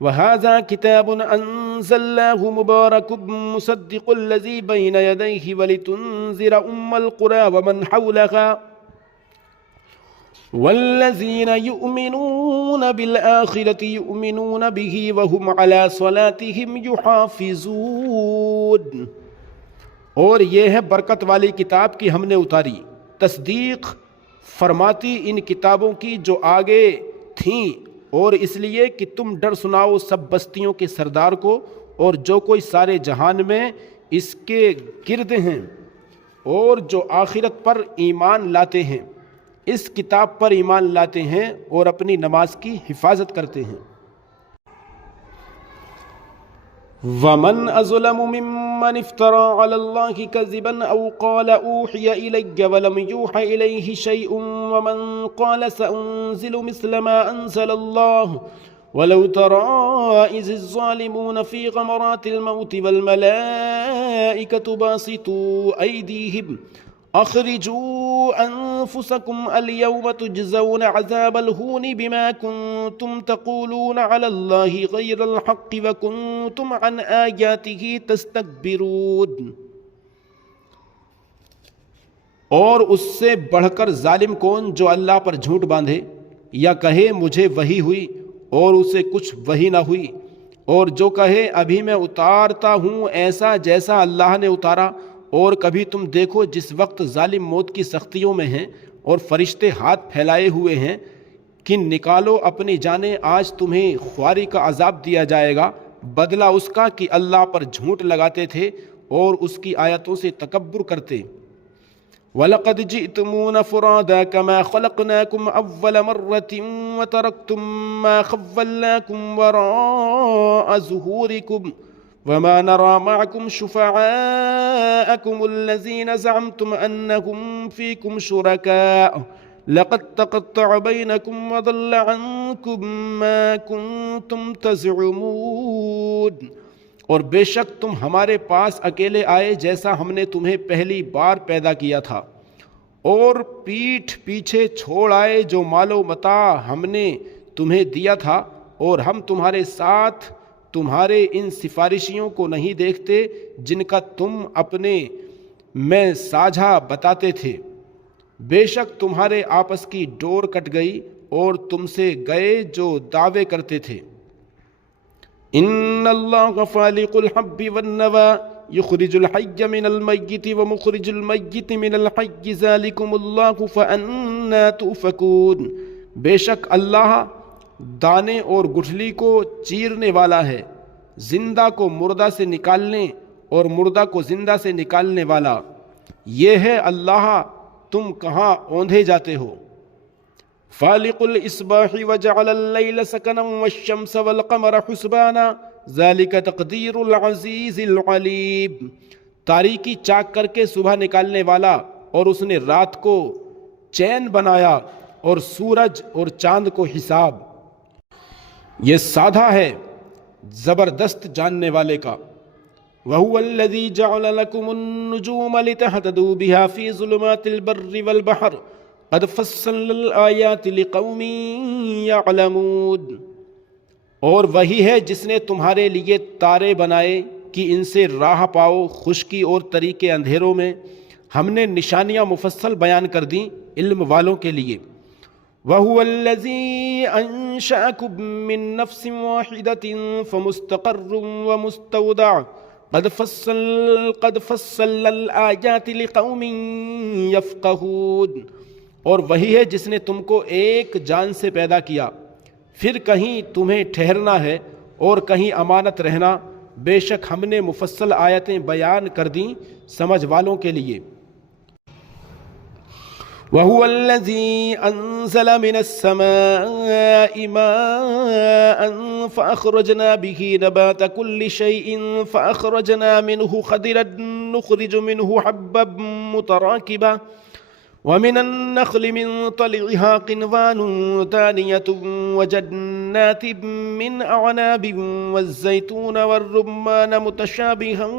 وَهَذَا كِتَابٌ أَنزَلْنَاهُ مُبَارَكٌ مُصَدِّقُ الَّذِي بَيْنَ يَدَيْهِ وَلِتُنذِرَ أُمَّ الْقُرَى وَمَنْ حَوْلَهَا وَالَّذِينَ يُؤْمِنُونَ بِالْآخِرَةِ يُؤْمِنُونَ بِهِ وَهُمْ عَلَى صَلَاتِهِمْ يُحَافِظُونَ. اور یہ ہے برکت والی کتاب کی ہم نے اتاری، تصدیق فرماتی ان کتابوں کی جو آگے تھیں، اور اس لیے کہ تم ڈر سناؤ سب بستیوں کے سردار کو اور جو کوئی سارے جہان میں اس کے گرد ہیں، اور جو آخرت پر ایمان لاتے ہیں، اس کتاب پر ایمان لاتے ہیں اور اپنی نماز کی حفاظت کرتے ہیں. وَمَنْ أَظْلَمُ مِمَّنِ افْتَرَى عَلَى اللَّهِ كَذِبًا أَوْ قَالَ أُوحِيَ إِلَيَّ وَلَمْ يُوحَ إِلَيْهِ شَيْءٌ وَمَنْ قَالَ سَأُنْزِلُ مِثْلَ مَا أَنزَلَ اللَّهُ وَلَوْ تَرَى إِذِ الظَّالِمُونَ فِي غَمَرَاتِ الْمَوْتِ وَالْمَلَائِكَةُ بَاسِطُو أَيْدِيهِمْ أَخْرِجُوا أَنفُسَكُمْ الْيَوْمَ تُجْزَوْنَ عَذَابَ الْهُونِ بِمَا كُنْتُمْ تَقُولُونَ عَلَى اللَّهِ غَيْرَ الْحَقِّ وَكُنْتُمْ عَنْ آيَاتِهِ تَسْتَكْبِرُونَ. اور اس سے بڑھ کر ظالم کون جو اللہ پر جھوٹ باندھے یا کہے مجھے وحی ہوئی اور اسے کچھ وحی نہ ہوئی، اور جو کہے ابھی میں اتارتا ہوں ایسا جیسا اللہ نے اتارا. اور کبھی تم دیکھو جس وقت ظالم موت کی سختیوں میں ہیں اور فرشتے ہاتھ پھیلائے ہوئے ہیں کہ نکالو اپنی جانیں، آج تمہیں خواری کا عذاب دیا جائے گا، بدلہ اس کا کہ اللہ پر جھوٹ لگاتے تھے اور اس کی آیتوں سے تکبر کرتے. وَلَقَدْ جِئْتُمُونَ فُرَادَىٰ كَمَا خَلَقْنَاكُمْ أَوَّلَ مَرَّةٍ وَتَرَكْتُم مَّا خَوَّلْنَاكُمْ وَرَاءَ ظُهُورِكُمْ وَمَا نَرَىٰ مَعَكُمْ شُفَعَاءَكُمُ الَّذِينَ زَعَمْتُمْ أَنَّهُمْ فِيكُمْ شُرَكَاءُ لَقَدْ تَقَطَّعَ بَيْنَكُمْ وَضَلَّ عَنكُم مَّا كُنتُمْ تَزْعُمُونَ. اور بے شک تم ہمارے پاس اکیلے آئے جیسا ہم نے تمہیں پہلی بار پیدا کیا تھا، اور پیٹھ پیچھے چھوڑ آئے جو مال و متاع ہم نے تمہیں دیا تھا، اور ہم تمہارے ساتھ تمہارے ان سفارشیوں کو نہیں دیکھتے جن کا تم اپنے میں ساجھا بتاتے تھے. بے شک تمہارے آپس کی ڈور کٹ گئی اور تم سے گئے جو دعوے کرتے تھے. ان اللہ فالق الحب والنوى یخرج الحی من المیت ومخرج المیت من الحی ذالکم اللہ فأنا تؤفکون. بے شک اللہ دانے اور گٹھلی کو چیرنے والا ہے، زندہ کو مردہ سے نکالنے اور مردہ کو زندہ سے نکالنے والا. یہ ہے اللہ، تم کہاں اوندھے جاتے ہو. فالق الاصباح وجعل اللیل سکنا والشمس والقمر حسبانا ذلك تقدیر العزیز العلیم. تاریکی چاک کر کے صبح نکالنے والا، اور اس نے رات کو چین بنایا اور سورج اور چاند کو حساب. یہ سادھا ہے زبردست جاننے والے کا۔ وَهُوَ الَّذِي جَعَلَ لَكُمُ النُّجُومَ لِتَهْتَدُوا بِهَا فِي ظُلُمَاتِ الْبَرِّ وَالْبَحْرِ قَدْ فَصَّلْنَا الْآيَاتِ لِقَوْمٍ يَعْلَمُونَ، اور وہی ہے جس نے تمہارے لیے تارے بنائے کہ ان سے راہ پاؤ خشکی اور طریقے اندھیروں میں، ہم نے نشانیاں مفصل بیان کر دیں علم والوں کے لیے۔ وَهُوَ الَّذِي أَنشَأَكُم مِّن نَّفْسٍ وَاحِدَةٍ فَمُسْتَقَرٌّ وَمُسْتَوْدَعٌ قَدْ فَصَّلْنَا الْآيَاتِ لِقَوْمٍ يَفْقَهُونَ، اور وہی ہے جس نے تم کو ایک جان سے پیدا کیا، پھر کہیں تمہیں ٹھہرنا ہے اور کہیں امانت رہنا، بے شک ہم نے مفصل آیتیں بیان کر دیں سمجھ والوں کے لیے۔ وَهُوَ الَّذِي أَنزَلَ مِنَ السَّمَاءِ مَاءً فَأَخْرَجْنَا بِهِ نَبَاتَ كُلِّ شَيْءٍ فَأَخْرَجْنَا مِنْهُ خَضِرًا نُخْرِجُ مِنْهُ حَبًّا مُتَرَاكِبًا وَمِنَ النَّخْلِ مِنْ طَلْعِهَا قِنْوَانٌ دَانِيَةٌ وَجَنَّاتٍ مِّنْ أَعْنَابٍ وَالزَّيْتُونَ وَالرُّمَّانَ مُتَشَابِهًا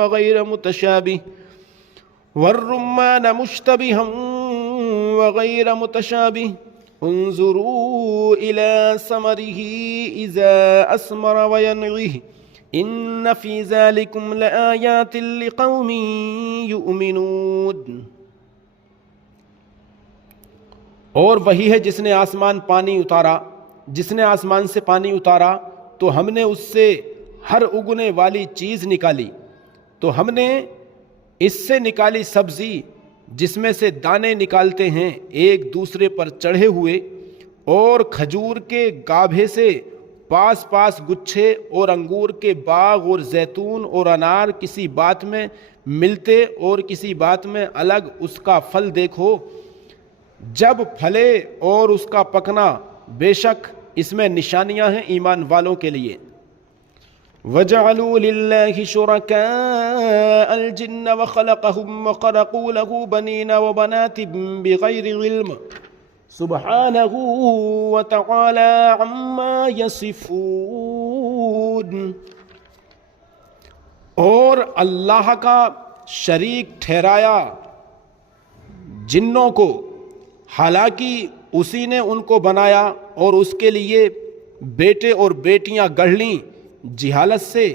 وَغَيْرَ مُتَشَابِهٍ وَالرُّمَّانَ مُشْتَبِهًا وَغَيْرَ مُتَشَابِهٍ انظُرُوا إِلَى ثَمَرِهِ إِذَا أَثْمَرَ وَيَنْعِهِ إِنَّ فِي ذَلِكُمْ لَآيَاتٍ لِقَوْمٍ يُؤْمِنُونَ۔ اور وہی ہے جس نے آسمان سے پانی اتارا تو ہم نے اس سے ہر اگنے والی چیز نکالی، تو ہم نے اس سے نکالی سبزی جس میں سے دانے نکالتے ہیں ایک دوسرے پر چڑھے ہوئے، اور کھجور کے گابھے سے پاس پاس گچھے، اور انگور کے باغ اور زیتون اور انار کسی بات میں ملتے اور کسی بات میں الگ، اس کا پھل دیکھو جب پھلے اور اس کا پکنا، بے شک اس میں نشانیاں ہیں ایمان والوں کے لیے۔ وَجَعَلُوا لِلَّهِ شُرَكَاءَ الْجِنَّ وَخَلَقَهُمْ وَخَرَقُوا لَهُ بَنِينَ وَبَنَاتٍ بِغَيْرِ عِلْمٍ سُبْحَانَهُ وَتَعَالَى عَمَّا يَصِفُونَ، اور اللہ کا شریک ٹھہرایا جنوں کو، حالانکہ اسی نے ان کو بنایا اور اس کے لیے بیٹے اور بیٹیاں گڑھ لیں، جہالت سے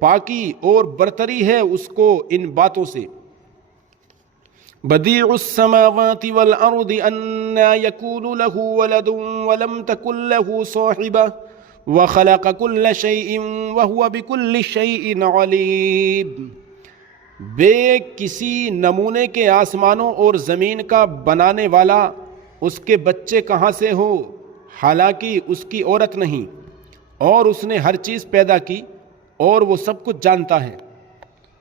پاکی اور برتری ہے اس کو ان باتوں سے۔ بدیع السماوات والارض انا یکون له ولد ولم تکن له صاحبہ وخلق كل شیء وهو بكل شیء علیم، بے کسی نمونے کے آسمانوں اور زمین کا بنانے والا، اس کے بچے کہاں سے ہو حالانکہ اس کی عورت نہیں، اور اس نے ہر چیز پیدا کی اور وہ سب کچھ جانتا ہے۔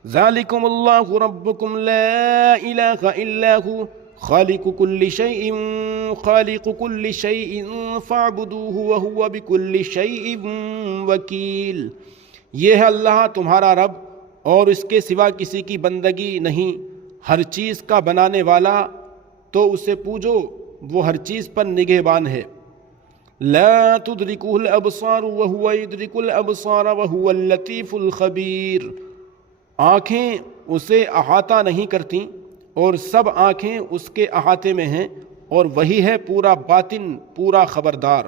ذالکم اللہ ربکم لا الہ الا ہو خالق کل شیء فاعبدوہ وہو بکل شیء وکیل، یہ ہے اللہ تمہارا رب اور اس کے سوا کسی کی بندگی نہیں، ہر چیز کا بنانے والا، تو اسے پوجو، وہ ہر چیز پر نگہبان ہے۔ لا تدرکہ الابصار وہو یدرک الابصار وہو اللطیف الخبیر، آنکھیں اسے احاطہ نہیں کرتی اور سب آنکھیں اس کے احاطے میں ہیں، اور وہی ہے پورا باطن، پورا خبردار۔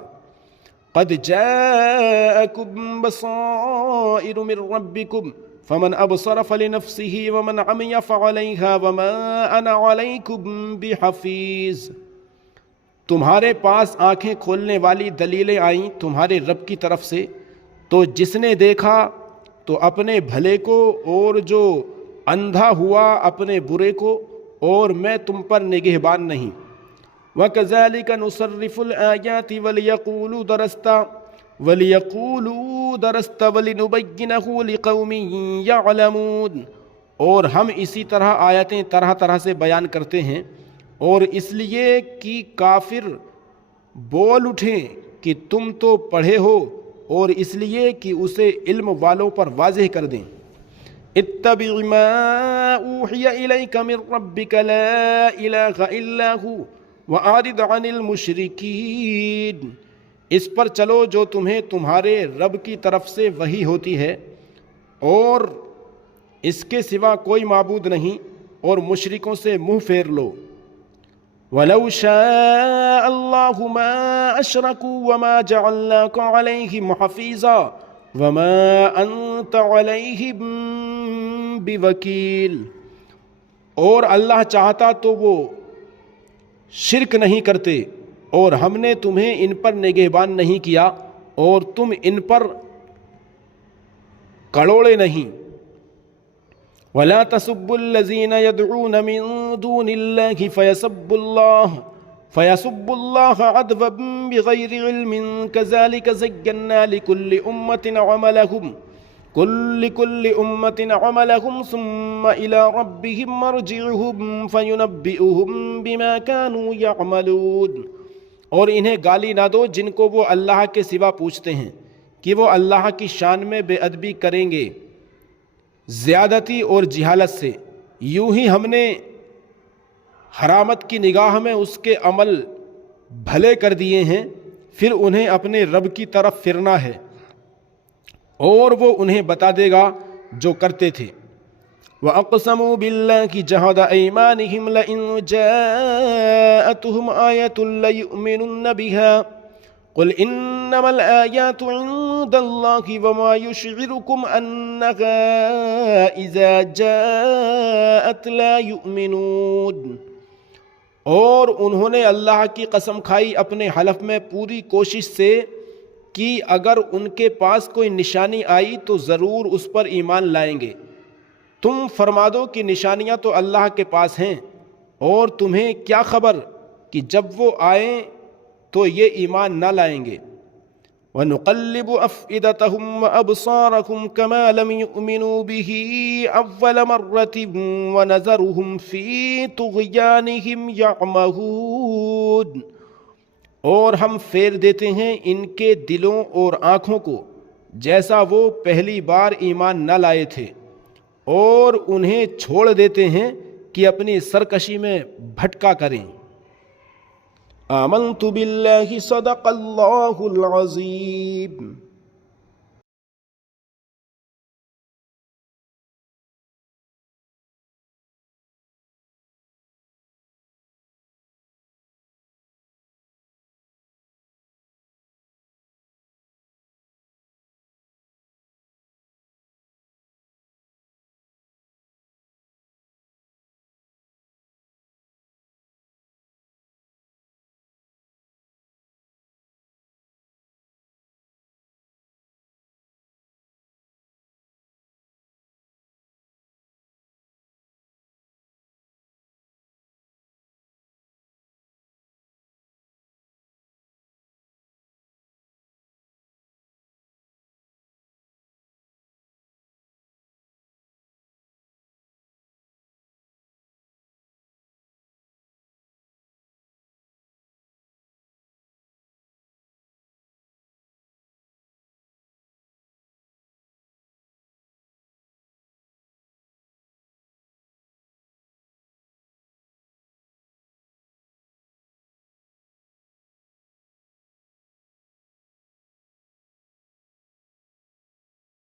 قد جاءکم بصائر من ربکم فمن ابصر فلنفسه ومن عمی فعلیہا وما انا علیکم بحفیظ، تمہارے پاس آنکھیں کھولنے والی دلیلیں آئیں تمہارے رب کی طرف سے، تو جس نے دیکھا تو اپنے بھلے کو، اور جو اندھا ہوا اپنے برے کو، اور میں تم پر نگہبان نہیں۔ وَكَذَلِكَ نُصَرِّفُ الْآيَاتِ وَلِيَقُولُوا دَرَسْتَ وَلِنُبَيِّنَهُ لِقَوْمٍ يَعْلَمُونَ، اور ہم اسی طرح آیتیں طرح طرح سے بیان کرتے ہیں، اور اس لیے کہ کافر بول اٹھیں کہ تم تو پڑھے ہو، اور اس لیے کہ اسے علم والوں پر واضح کر دیں۔ اتبع ما اوحی الیک من ربک لا الہ الا ہو واعرض عن المشرکین، اس پر چلو جو تمہیں تمہارے رب کی طرف سے وحی ہوتی ہے، اور اس کے سوا کوئی معبود نہیں، اور مشرکوں سے منہ پھیر لو۔ وَلَوْ شَاءَ اللَّهُ مَا أَشْرَكُوا وَمَا جَعَلْنَاكَ عَلَيْهِمْ حَفِيظًا وَمَا أَنْتَ عَلَيْهِمْ بِوَكِيلٍ۔ اور اللہ چاہتا تو وہ شرک نہیں کرتے، اور ہم نے تمہیں ان پر نگہبان نہیں کیا، اور تم ان پر کڑوڑے نہیں۔ وَلَا تَسُبُّوا الَّذِينَ يَدْعُونَ مِن دُونِ اللَّهِ فَيَسُبُّوا اللَّهَ عَدْوًا بِغَيْرِ عِلْمٍ كَذَلِكَ زَيَّنَّا لِكُلِّ أُمَّةٍ عَمَلَهُمْ ثُمَّ إِلَى رَبِّهِمْ مَرْجِعُهُمْ فَيُنَبِّئُهُم بِمَا كَانُوا يَعْمَلُونَ۔ اور انہیں گالی نہ دو جن کو وہ اللہ کے سوا پوچھتے ہیں کہ وہ اللہ کی شان میں بے ادبی کریں گے زیادتی اور جہالت سے، یوں ہی ہم نے حرامت کی نگاہ میں اس کے عمل بھلے کر دیے ہیں، پھر انہیں اپنے رب کی طرف پھرنا ہے، اور وہ انہیں بتا دے گا جو کرتے تھے۔ وَأَقْسَمُوا بِاللَّهِ جَهْدَ أَيْمَانِهِمْ لَئِن جَاءَتْهُمْ آيَةٌ لَيُؤْمِنُنَّ بِهَا قُلْ إِنَّمَا الْآيَاتُ عِندَ اللَّهِ وَمَا يُشْعِرُكُمْ أَنَّهَا إِذَا جَاءَتْ لَا يُؤْمِنُونَ۔ اور انہوں نے اللہ کی قسم کھائی اپنے حلف میں پوری کوشش سے کہ اگر ان کے پاس کوئی نشانی آئی تو ضرور اس پر ایمان لائیں گے۔ تم فرما دو کہ نشانیاں تو اللہ کے پاس ہیں، اور تمہیں کیا خبر کہ جب وہ آئیں تو یہ ایمان نہ لائیں گے۔ وَنُقَلِّبُ أَفْئِدَتَهُمْ وَأَبْصَارَهُمْ كَمَا لَمْ يُؤْمِنُوا بِهِ أَوَّلَ مَرَّةٍ وَنَذَرُهُمْ فِي طُغْيَانِهِمْ يَعْمَهُونَ۔ اور ہم پھیر دیتے ہیں ان کے دلوں اور آنکھوں کو جیسا وہ پہلی بار ایمان نہ لائے تھے، اور انہیں چھوڑ دیتے ہیں کہ اپنی سرکشی میں بھٹکا کریں۔ آمنت باللہ صدق اللہ العظیم۔